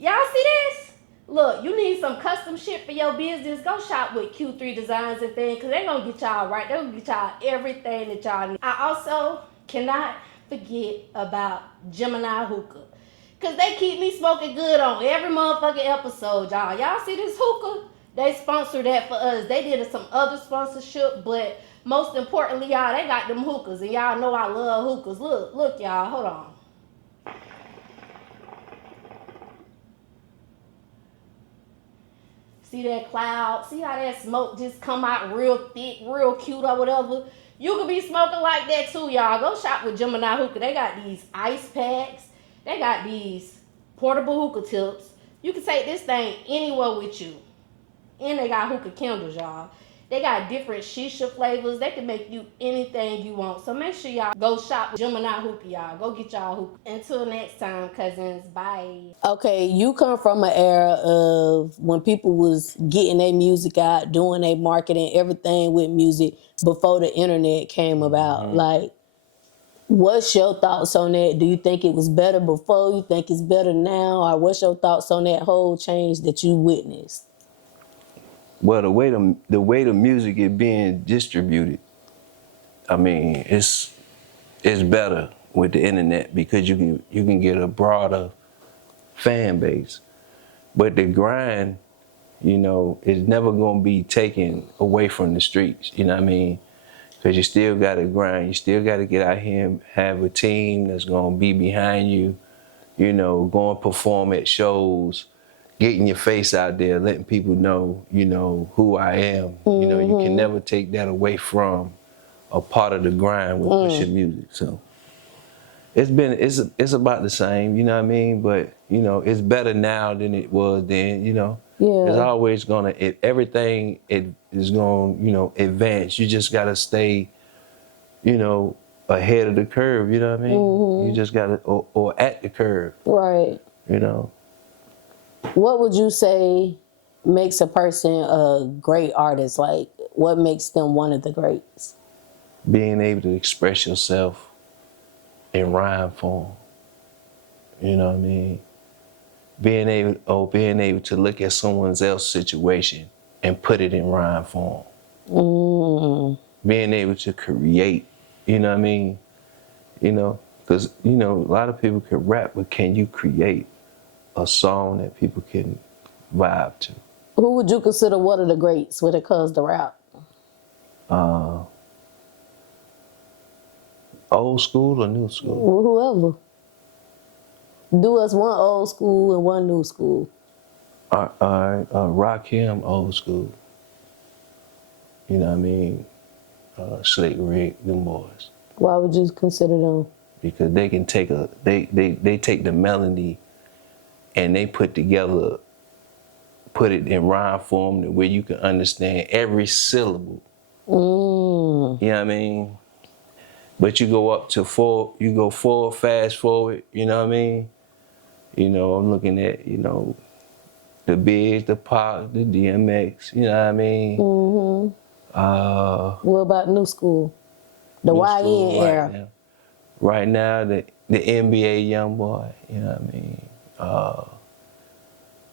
Y'all see this? Look, you need some custom shit for your business, go shop with Q3 Designs and Things, because they're going to get y'all right. They're going to get y'all everything that y'all need. I also cannot forget about Gemini Hookah, because they keep me smoking good on every motherfucking episode, y'all. Y'all see this hookah? They sponsored that for us. They did some other sponsorship, but most importantly, y'all, they got them hookahs, and y'all know I love hookahs. Look, y'all, hold on. See that cloud? See how that smoke just come out real thick, real cute or whatever? You could be smoking like that too, y'all. Go shop with Gemini Hookah. They got these ice packs. They got these portable hookah tips. You can take this thing anywhere with you. And they got hookah candles, y'all. They got different shisha flavors. They can make you anything you want. So make sure y'all go shop with Gemini Hookah, y'all. Go get y'all hookah. Until next time, Cuzns. Bye. Okay, you come from an era of when people was getting their music out, doing their marketing, everything with music before the internet came about. Mm-hmm. Like, what's your thoughts on that? Do you think it was better before? You think it's better now? Or what's your thoughts on that whole change that you witnessed? Well, the way the music is being distributed, I mean, it's better with the internet because you can get a broader fan base. But the grind, you know, is never gonna be taken away from the streets. You know what I mean? Because you still gotta grind. You still gotta get out here and have a team that's gonna be behind you. You know, go and perform at shows. Getting your face out there, letting people know, you know, who I am. Mm-hmm. You know, you can never take that away from a part of the grind with pushing music. So it's about the same, you know what I mean? But, you know, it's better now than it was then, you know. Yeah. It's always everything is gonna, you know, advance. You just gotta stay, you know, ahead of the curve, you know what I mean? Mm-hmm. You just gotta, or at the curve. Right. You know. What would you say makes a person a great artist? Like, what makes them one of the greats? Being able to express yourself in rhyme form. You know what I mean? Being able to look at someone else's situation and put it in rhyme form. Mm. Being able to create, you know what I mean? You know, because, you know, a lot of people can rap, but can you create a song that people can vibe to? Who would you consider one of the greats when it comes to rap? Old school or new school? Well, whoever. Do us one old school and one new school. All right, Rakim, old school. You know what I mean? Slick Rick, them boys. Why would you consider them? Because they can take they take the melody and they put it in rhyme form to where you can understand every syllable. Mm. You know what I mean? But you go up to forward, fast forward, you know what I mean? You know, I'm looking at, you know, the Biggs, the Pac, the DMX, you know what I mean? Mm-hmm. What about new school? The YN era. Right now, the NBA YoungBoy, you know what I mean?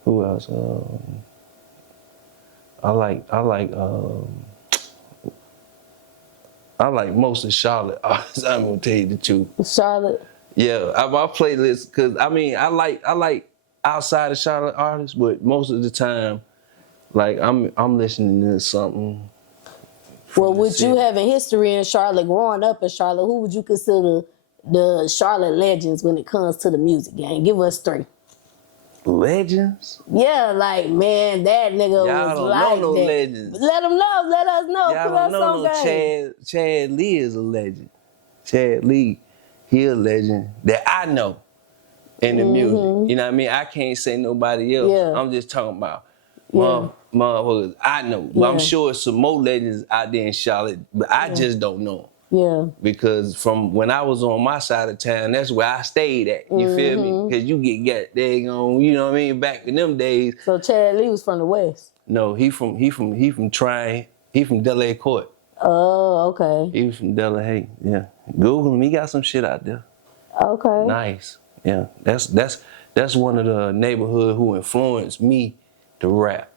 Who else? I like most of Charlotte artists. I'm gonna tell you the truth. Charlotte. Yeah, my playlist, cause I mean I like outside of Charlotte artists, but most of the time, like I'm listening to something. Well, with you having history in Charlotte, growing up in Charlotte, who would you consider the Charlotte legends when it comes to the music game? Give us 3. Legends? Yeah, like, man, that nigga Y'all was don't like know no that. legends. Let them know. Let us know. Y'all Put don't us know on no game. Chad Lee is a legend. Chad Lee, he a legend that I know in the music. You know what I mean? I can't say nobody else. Yeah. I'm just talking about Yeah. motherfuckers I know. But I'm sure some more legends out there in Charlotte, but I just don't know 'em. Yeah. Because from when I was on my side of town, that's where I stayed at. You feel me? Because you get daggone, you know what I mean? Back in them days. So Chad Lee was from the West. No, he from Tryon. He from Delaware Court. Oh, okay. He was from Delaware. Yeah. Google him. He got some shit out there. Okay. Nice. Yeah. That's one of the neighborhood who influenced me to rap.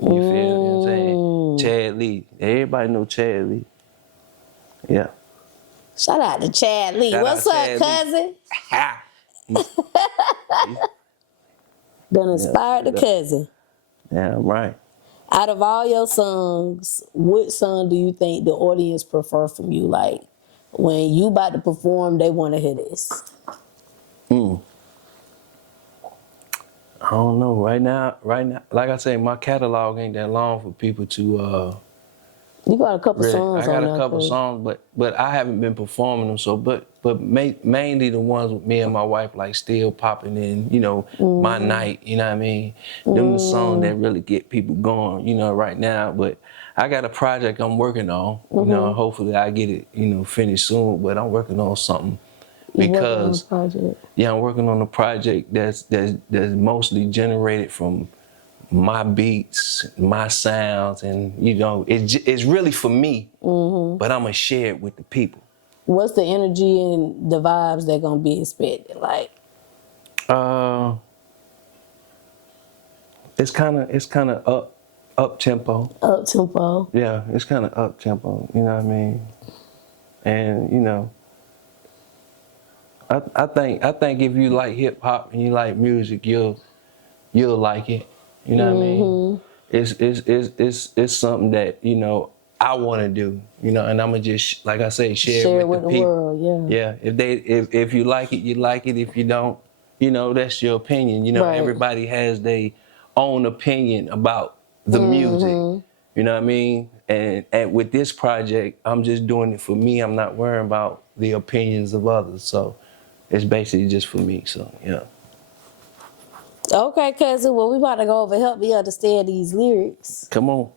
You feel what I'm saying? Chad Lee. Everybody know Chad Lee. Yeah. Shout out to Chad Lee. Shout What's out up, Chad Lee. cousin? Ha! Done inspired the cousin. Yeah, right. Out of all your songs, what song do you think the audience prefer from you? Like, when you about to perform, they want to hear this. I don't know. Right now, like I say, my catalog ain't that long for people to You got a couple really. songs I got on a there, couple cuz. songs, but I haven't been performing them. So, but mainly the ones with me and my wife, like still popping in. You know, my night. You know what I mean? Them the songs that really get people going. You know, right now. But I got a project I'm working on. You know, hopefully I get it. You know, finished soon. But I'm working on something. Because I'm working on a project that's mostly generated from my beats, my sounds, and you know, it's really for me, but I'm gonna share it with the people. What's the energy and the vibes that gonna be expected? Like, it's kind of up tempo. up tempo. Yeah, it's kind of up tempo. You know what I mean? And you know, I think if you like hip hop and you like music, you'll like it. You know what I mean? It's something that, you know, I want to do. You know, and I'm gonna just, like I say, share it with the people. World. Yeah. Yeah. If you like it, you like it. If you don't, you know, that's your opinion. You know, everybody has their own opinion about the music. You know what I mean? And with this project, I'm just doing it for me. I'm not worrying about the opinions of others. So it's basically just for me. So yeah. Okay, cousin. Well, we about to go over and help me understand these lyrics. Come on.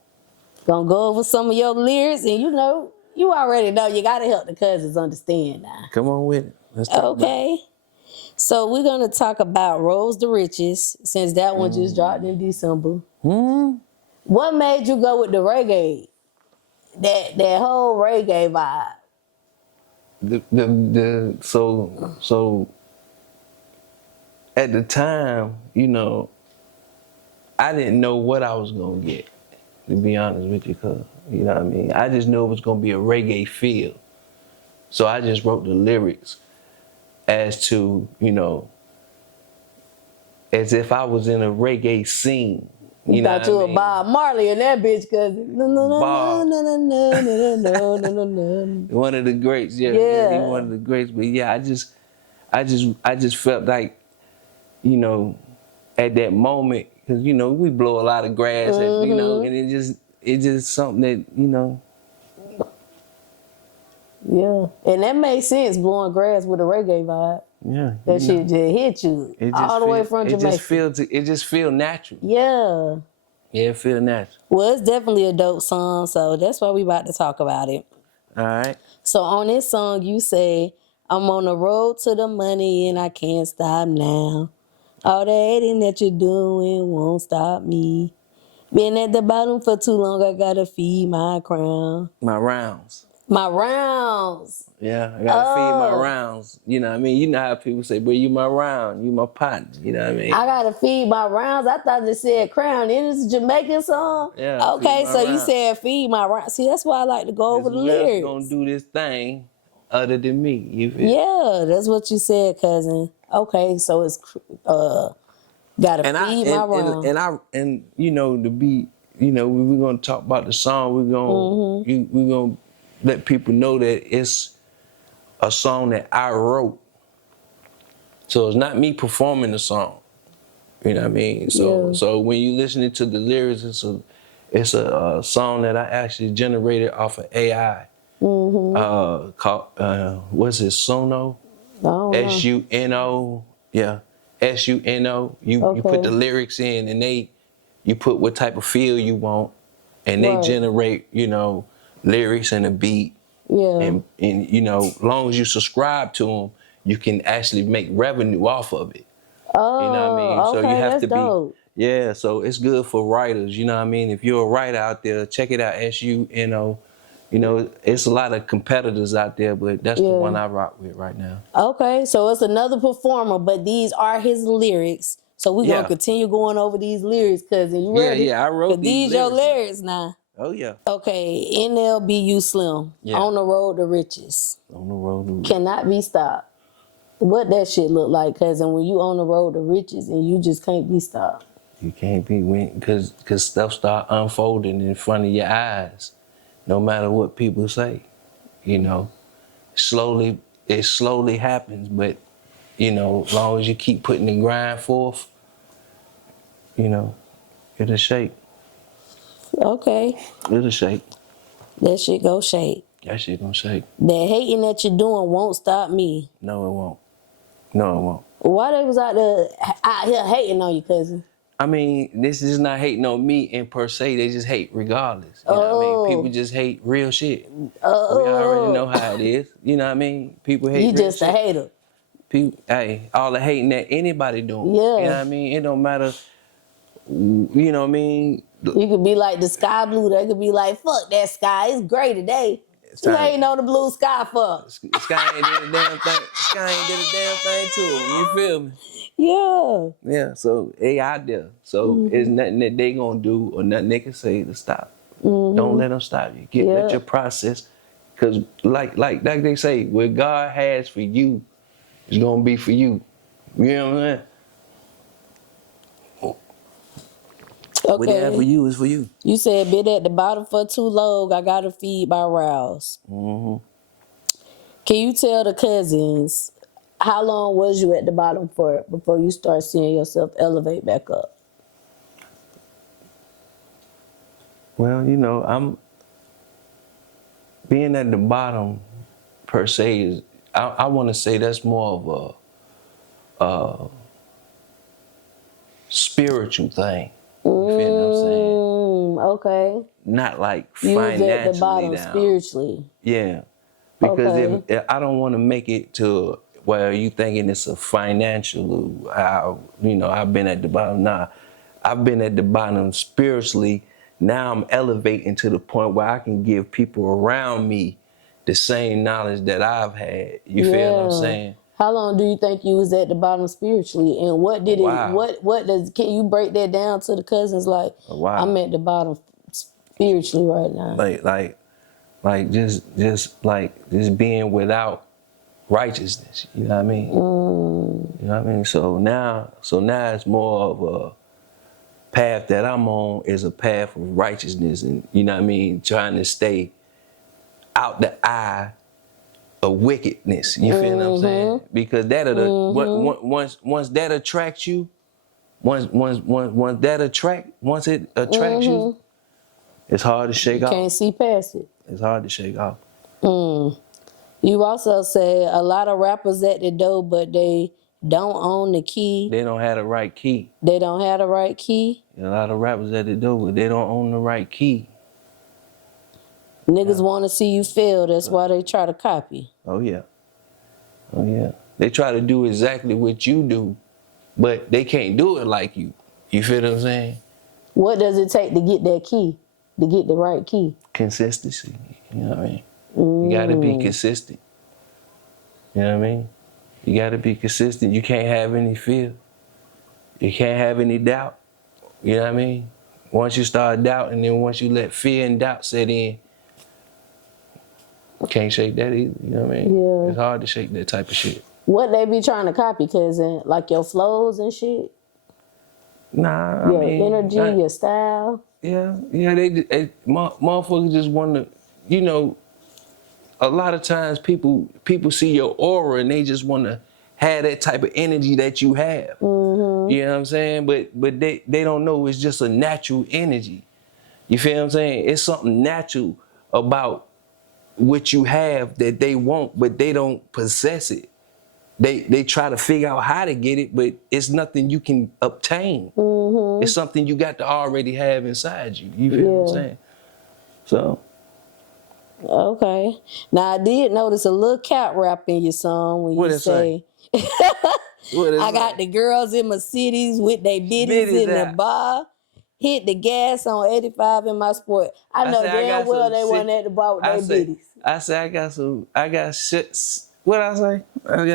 Gonna go over some of your lyrics, and you know, you already know you gotta help the cousins understand now. Come on with it. Let's talk about it. So we're gonna talk about Rose the Riches, since that one just dropped in December. What made you go with the reggae? That whole reggae vibe. So at the time, you know, I didn't know what I was gonna get, to be honest with you, cuz, you know what I mean? I just knew it was gonna be a reggae feel. So I just wrote the lyrics as to, you know, as if I was in a reggae scene. You thought you were Bob Marley in that bitch, cuz. Bob. One of the greats, yeah. He's one of the greats. But yeah, I just felt like, you know, at that moment, because you know, we blow a lot of grass, and, you know, and it's just something that, you know. Yeah. And that made sense, blowing grass with a reggae vibe. Yeah. That shit just hit you all the way from Jamaica. It just feel natural. Yeah. Yeah, it feel natural. Well, it's definitely a dope song, so that's why we about to talk about it. All right. So on this song, you say, I'm on the road to the money and I can't stop now. All the hating that you're doing won't stop me. Been at the bottom for too long, I gotta feed my crown. My rounds. My rounds. Yeah, I gotta feed my rounds. You know what I mean? You know how people say, "But you my round, you my partner." You know what I mean? I gotta feed my rounds. I thought it said crown. It is a Jamaican song. Yeah. Okay, feed my so you rounds. said feed my rounds. See, that's why I like to go over the Who else lyrics. gonna do this thing other than me? You feel? Yeah, that's what you said, cousin. Okay, so it's gotta feed my rounds. And you know the beat. You know we're gonna talk about the song. We're gonna let people know that it's a song that I wrote. So it's not me performing the song. You know what I mean? So when you listening to the lyrics, it's a song that I actually generated off of AI. Called what's it? Suno. SUNO. Yeah. SUNO. You put the lyrics in and you put what type of feel you want, and they generate, lyrics and a beat. Yeah. And as long as you subscribe to them, you can actually make revenue off of it. Oh, You know what I mean? okay, So you have that's to be. dope. Yeah, so it's good for writers, you know what I mean? If you're a writer out there, check it out, SUNO. It's a lot of competitors out there, but that's the one I rock with right now. Okay, so it's another performer, but these are his lyrics. So we're gonna continue going over these lyrics, cousin. You ready? Yeah, I wrote these your lyrics now. Oh, yeah. Okay, NLBU Slim. Yeah. On the road to riches. On the road to riches. Cannot be stopped. What that shit look like, cousin, when you on the road to riches and you just can't be stopped? You can't be, because stuff start unfolding in front of your eyes, no matter what people say. It slowly happens, but, as long as you keep putting the grind forth, it'll shake. Okay. It'll shake. That shit go shake. That shit gonna shake. That hating that you're doing won't stop me. No, it won't. No, it won't. Why they was out here hating on you, cousin? I mean, this is not hating on me in per se. They just hate regardless. You know what I mean? People just hate real shit. We already know how it is. You know what I mean? People hate real shit. You just a hater. People, all the hating that anybody doing. Yeah. You know what I mean? It don't matter. You know what I mean? You could be like the sky blue. They could be like, fuck that sky. It's gray today. You ain't on the blue sky for. Sky ain't did a damn thing. Sky ain't did a damn thing to them. You feel me? Yeah. Yeah, so they out there. So it's nothing that they gonna do or nothing they can say to stop. Don't let them stop you. Let your process, because like they say, what God has for you is gonna be for you. You know what I'm saying? Okay. What they have for you is for you. You said been at the bottom for too long. I gotta feed my rouse. Can you tell the Cuzns how long was you at the bottom for before you start seeing yourself elevate back up? Well, I'm being at the bottom per se is I want to say that's more of a spiritual thing. You feel what I'm saying? Okay. Not like You was financially at the bottom down. Spiritually. Yeah, because if I don't want to make it to where you thinking it's a financial. I've been at the bottom. Nah, I've been at the bottom spiritually. Now I'm elevating to the point where I can give people around me the same knowledge that I've had. You feel what I'm saying? How long do you think you was at the bottom spiritually, and what did it? Can you break that down to the Cuzns? Like, I'm at the bottom spiritually right now. Like just being without righteousness. You know what I mean? You know what I mean? So now it's more of a path that I'm on is a path of righteousness, and you know what I mean, trying to stay out the eye of wickedness. You feel what I'm saying? Because once that attracts you, once it attracts you, it's hard to shake off. Can't see past it. It's hard to shake off. You also say a lot of rappers at the door, but they don't own the key. They don't have the right key. They don't have the right key. A lot of rappers at the door, but they don't own the right key. Niggas want to see you fail. That's why they try to copy. Oh yeah. They try to do exactly what you do, but they can't do it like you. You feel what I'm saying? What does it take to get that key? To get the right key? Consistency. You know what I mean? You gotta be consistent. You know what I mean? You gotta be consistent. You can't have any fear. You can't have any doubt. You know what I mean? Once you start doubting, then once you let fear and doubt set in, you can't shake that either. You know what I mean? Yeah. It's hard to shake that type of shit. What they be trying to copy, Cuzn? Like your flows and shit? Nah, Your energy, your style? Yeah, motherfuckers just want to, you know, a lot of times people see your aura and they just want to have that type of energy that you have. Mm-hmm. You know what I'm saying? But they don't know it's just a natural energy. You feel what I'm saying? It's something natural about what you have that they want, but they don't possess it. They try to figure out how to get it, but it's nothing you can obtain. Mm-hmm. It's something you got to already have inside you. You feel what I'm saying? So. Okay. Now I did notice a little cat rap in your song when you say, I got the girls in my cities with their bitties in the bar. Hit the gas on 85 in my sport. I know damn well they wasn't at the bar with their bitties. I say I got shit. What I say? I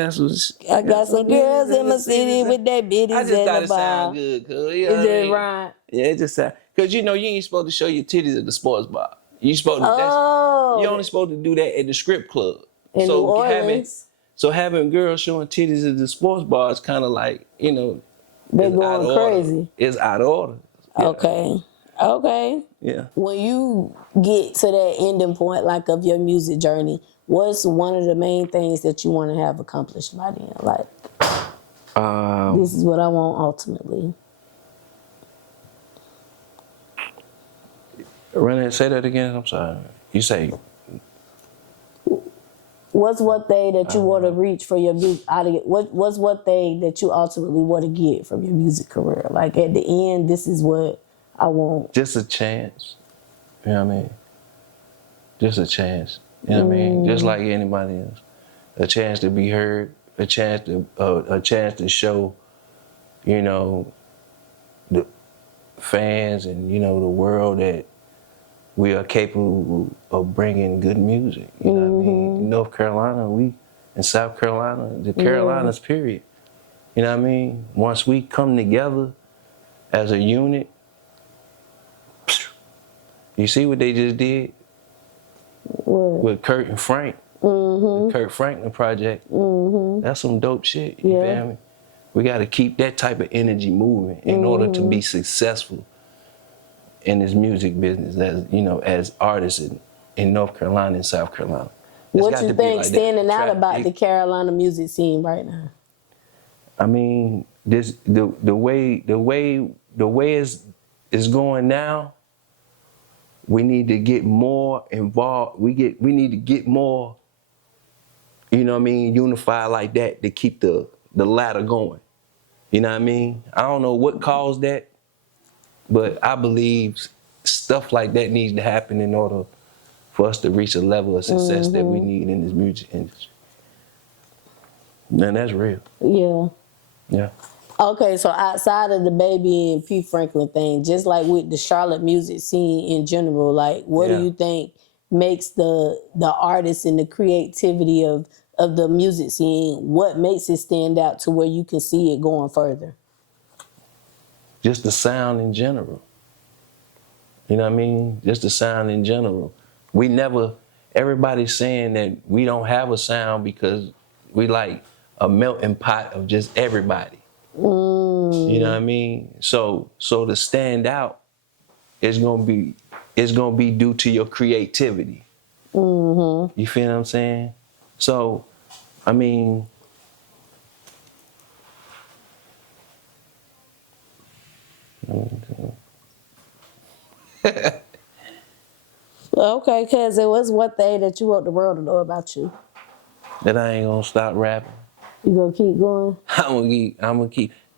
got some girls in my city with their bitties I just in thought the it bar. sound good, cuz. You know Is what I it mean? right? Yeah, it just sound. Cause you know you ain't supposed to show your titties at the sports bar. You supposed to. You only supposed to do that at the strip club. In New Orleans. Having girls showing titties at the sports bar is kind of like, you know, they're going crazy. It's out of order. Yeah. Okay. Yeah. When you get to that ending point, like of your music journey, what's one of the main things that you want to have accomplished by then? Like, this is what I want ultimately. Renee, say that again. I'm sorry. You say. What's one thing that you want to reach for your music? What's one thing that you ultimately want to get from your music career? Like at the end, this is what I want. Just a chance. You know what I mean? Just a chance. You know what I mean? Just like anybody else. A chance to be heard. A chance to show, you know, the fans and, you know, the world that we are capable of bringing good music. You know what I mean? In North Carolina, in South Carolina, the Carolinas, period. You know what I mean? Once we come together as a unit, you see what they just did? With Kurt and Frank. The Kurt Franklin project. That's some dope shit. You feel me? We got to keep that type of energy moving in order to be successful in this music business, as you know, as artists in North Carolina and South Carolina. What you think standing out about the Carolina music scene right now? I mean, the way it's going now, we need to get more involved. We need to get more, you know what I mean, unified like that to keep the ladder going. You know what I mean? I don't know what caused that, but I believe stuff like that needs to happen in order for us to reach a level of success that we need in this music industry. And that's real. Yeah. Yeah. Okay, so outside of the Baby and P. Franklin thing, just like with the Charlotte music scene in general, like what do you think makes the artists and the creativity of the music scene, what makes it stand out to where you can see it going further? Just the sound in general. You know what I mean? Just the sound in general. Everybody's saying that we don't have a sound because we like a melting pot of just everybody. You know what I mean? So to stand out is gonna be due to your creativity. You feel what I'm saying? So, I mean, Okay, cause it was one thing that you want the world to know about you. that I ain't gonna stop rapping. You gonna keep going? I'm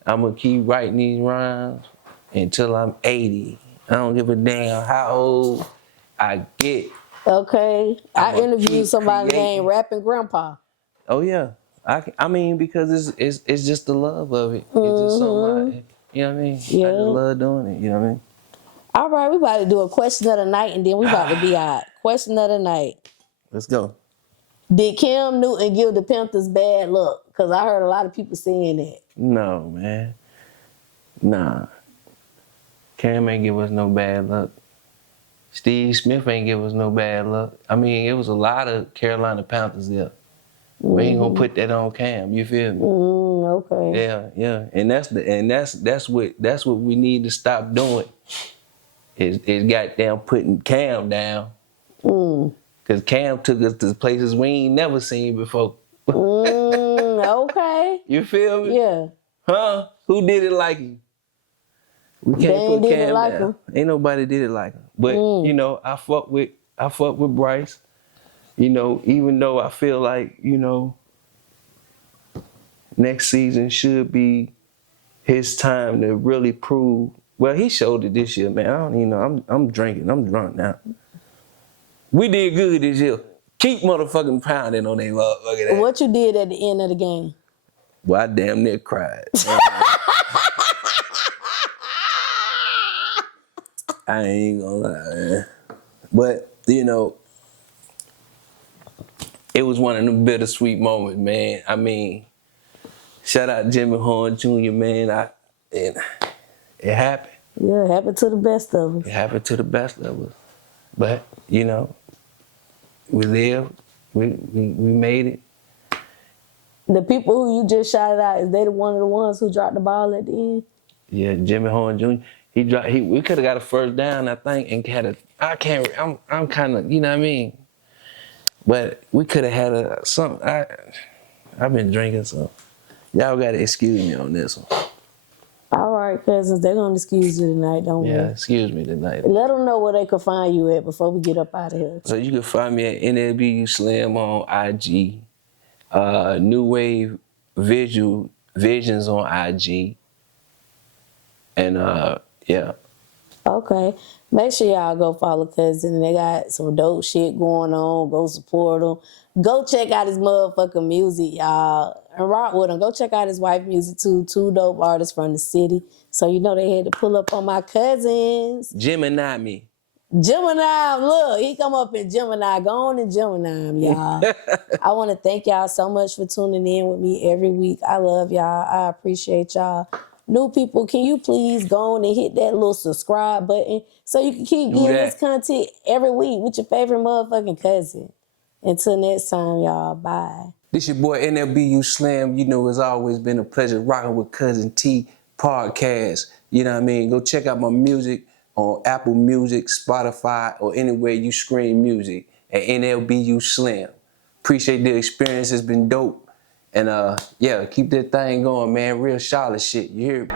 gonna keep writing these rhymes until I'm 80. I don't give a damn how old I get. Okay. I interviewed somebody named Rapping Grandpa. Oh yeah. I mean, because it's just the love of it. It's just something you know what I mean? Yeah. I just love doing it, you know what I mean? All right, we about to do a question of the night and then we about to be out. Question of the night. Let's go. Did Cam Newton give the Panthers bad luck? Because I heard a lot of people saying that. No, man. Nah. Cam ain't give us no bad luck. Steve Smith ain't give us no bad luck. I mean, it was a lot of Carolina Panthers there. We ain't gonna put that on Cam. You feel me? Okay. Yeah. And that's what we need to stop doing. Is goddamn putting Cam down. Cause Cam took us to places we ain't never seen before. Okay. You feel me? Yeah. Huh? Who did it like him? We can't put Cam down. Ain't nobody did it like him. But you know, I fuck with Bryce. You know, even though I feel like, you know, next season should be his time to really prove. Well, he showed it this year, man. I don't even know. I'm drinking. I'm drunk now. We did good this year. Keep motherfucking pounding on they motherfucking ass. What you did at the end of the game? Well, I damn near cried. I ain't gonna lie, man. But, you know, it was one of them bittersweet moments, man. I mean, shout out Jimmy Horn Jr., man. It happened. Yeah, it happened to the best of us. It happened to the best of us. But, you know, we lived. We made it. The people who you just shouted out, is they one of the ones who dropped the ball at the end? Yeah, Jimmy Horn Jr. We could have got a first down, I think, and had I'm kind of, you know what I mean? But we could have had something. I've been drinking, so y'all got to excuse me on this one. All right, cousins, they're going to excuse you tonight, don't Yeah, worry. excuse me tonight. Let them know where they can find you at before we get up out of here. So you can find me at NLBU Slim on IG, New Wave Visions on IG, and yeah. Okay. Make sure y'all go follow Cuzn. They got some dope shit going on. Go support them. Go check out his motherfucking music, y'all. And rock with him. Go check out his wife music too. 2 dope artists from the city. So you know they had to pull up on my cousins. Gemini me. Gemini, look, he come up in Gemini. Go on in Gemini, y'all. I want to thank y'all so much for tuning in with me every week. I love y'all. I appreciate y'all. New people, can you please go on and hit that little subscribe button so you can keep getting this content every week with your favorite motherfucking cousin. Until next time, y'all. Bye. This your boy NLBU Slim. You know, it's always been a pleasure rocking with Cuzn T podcast. You know what I mean? Go check out my music on Apple Music, Spotify, or anywhere you stream music at NLBU Slim. Appreciate the experience. It's been dope. And yeah, keep that thing going, man. Real Charlotte shit. You hear me?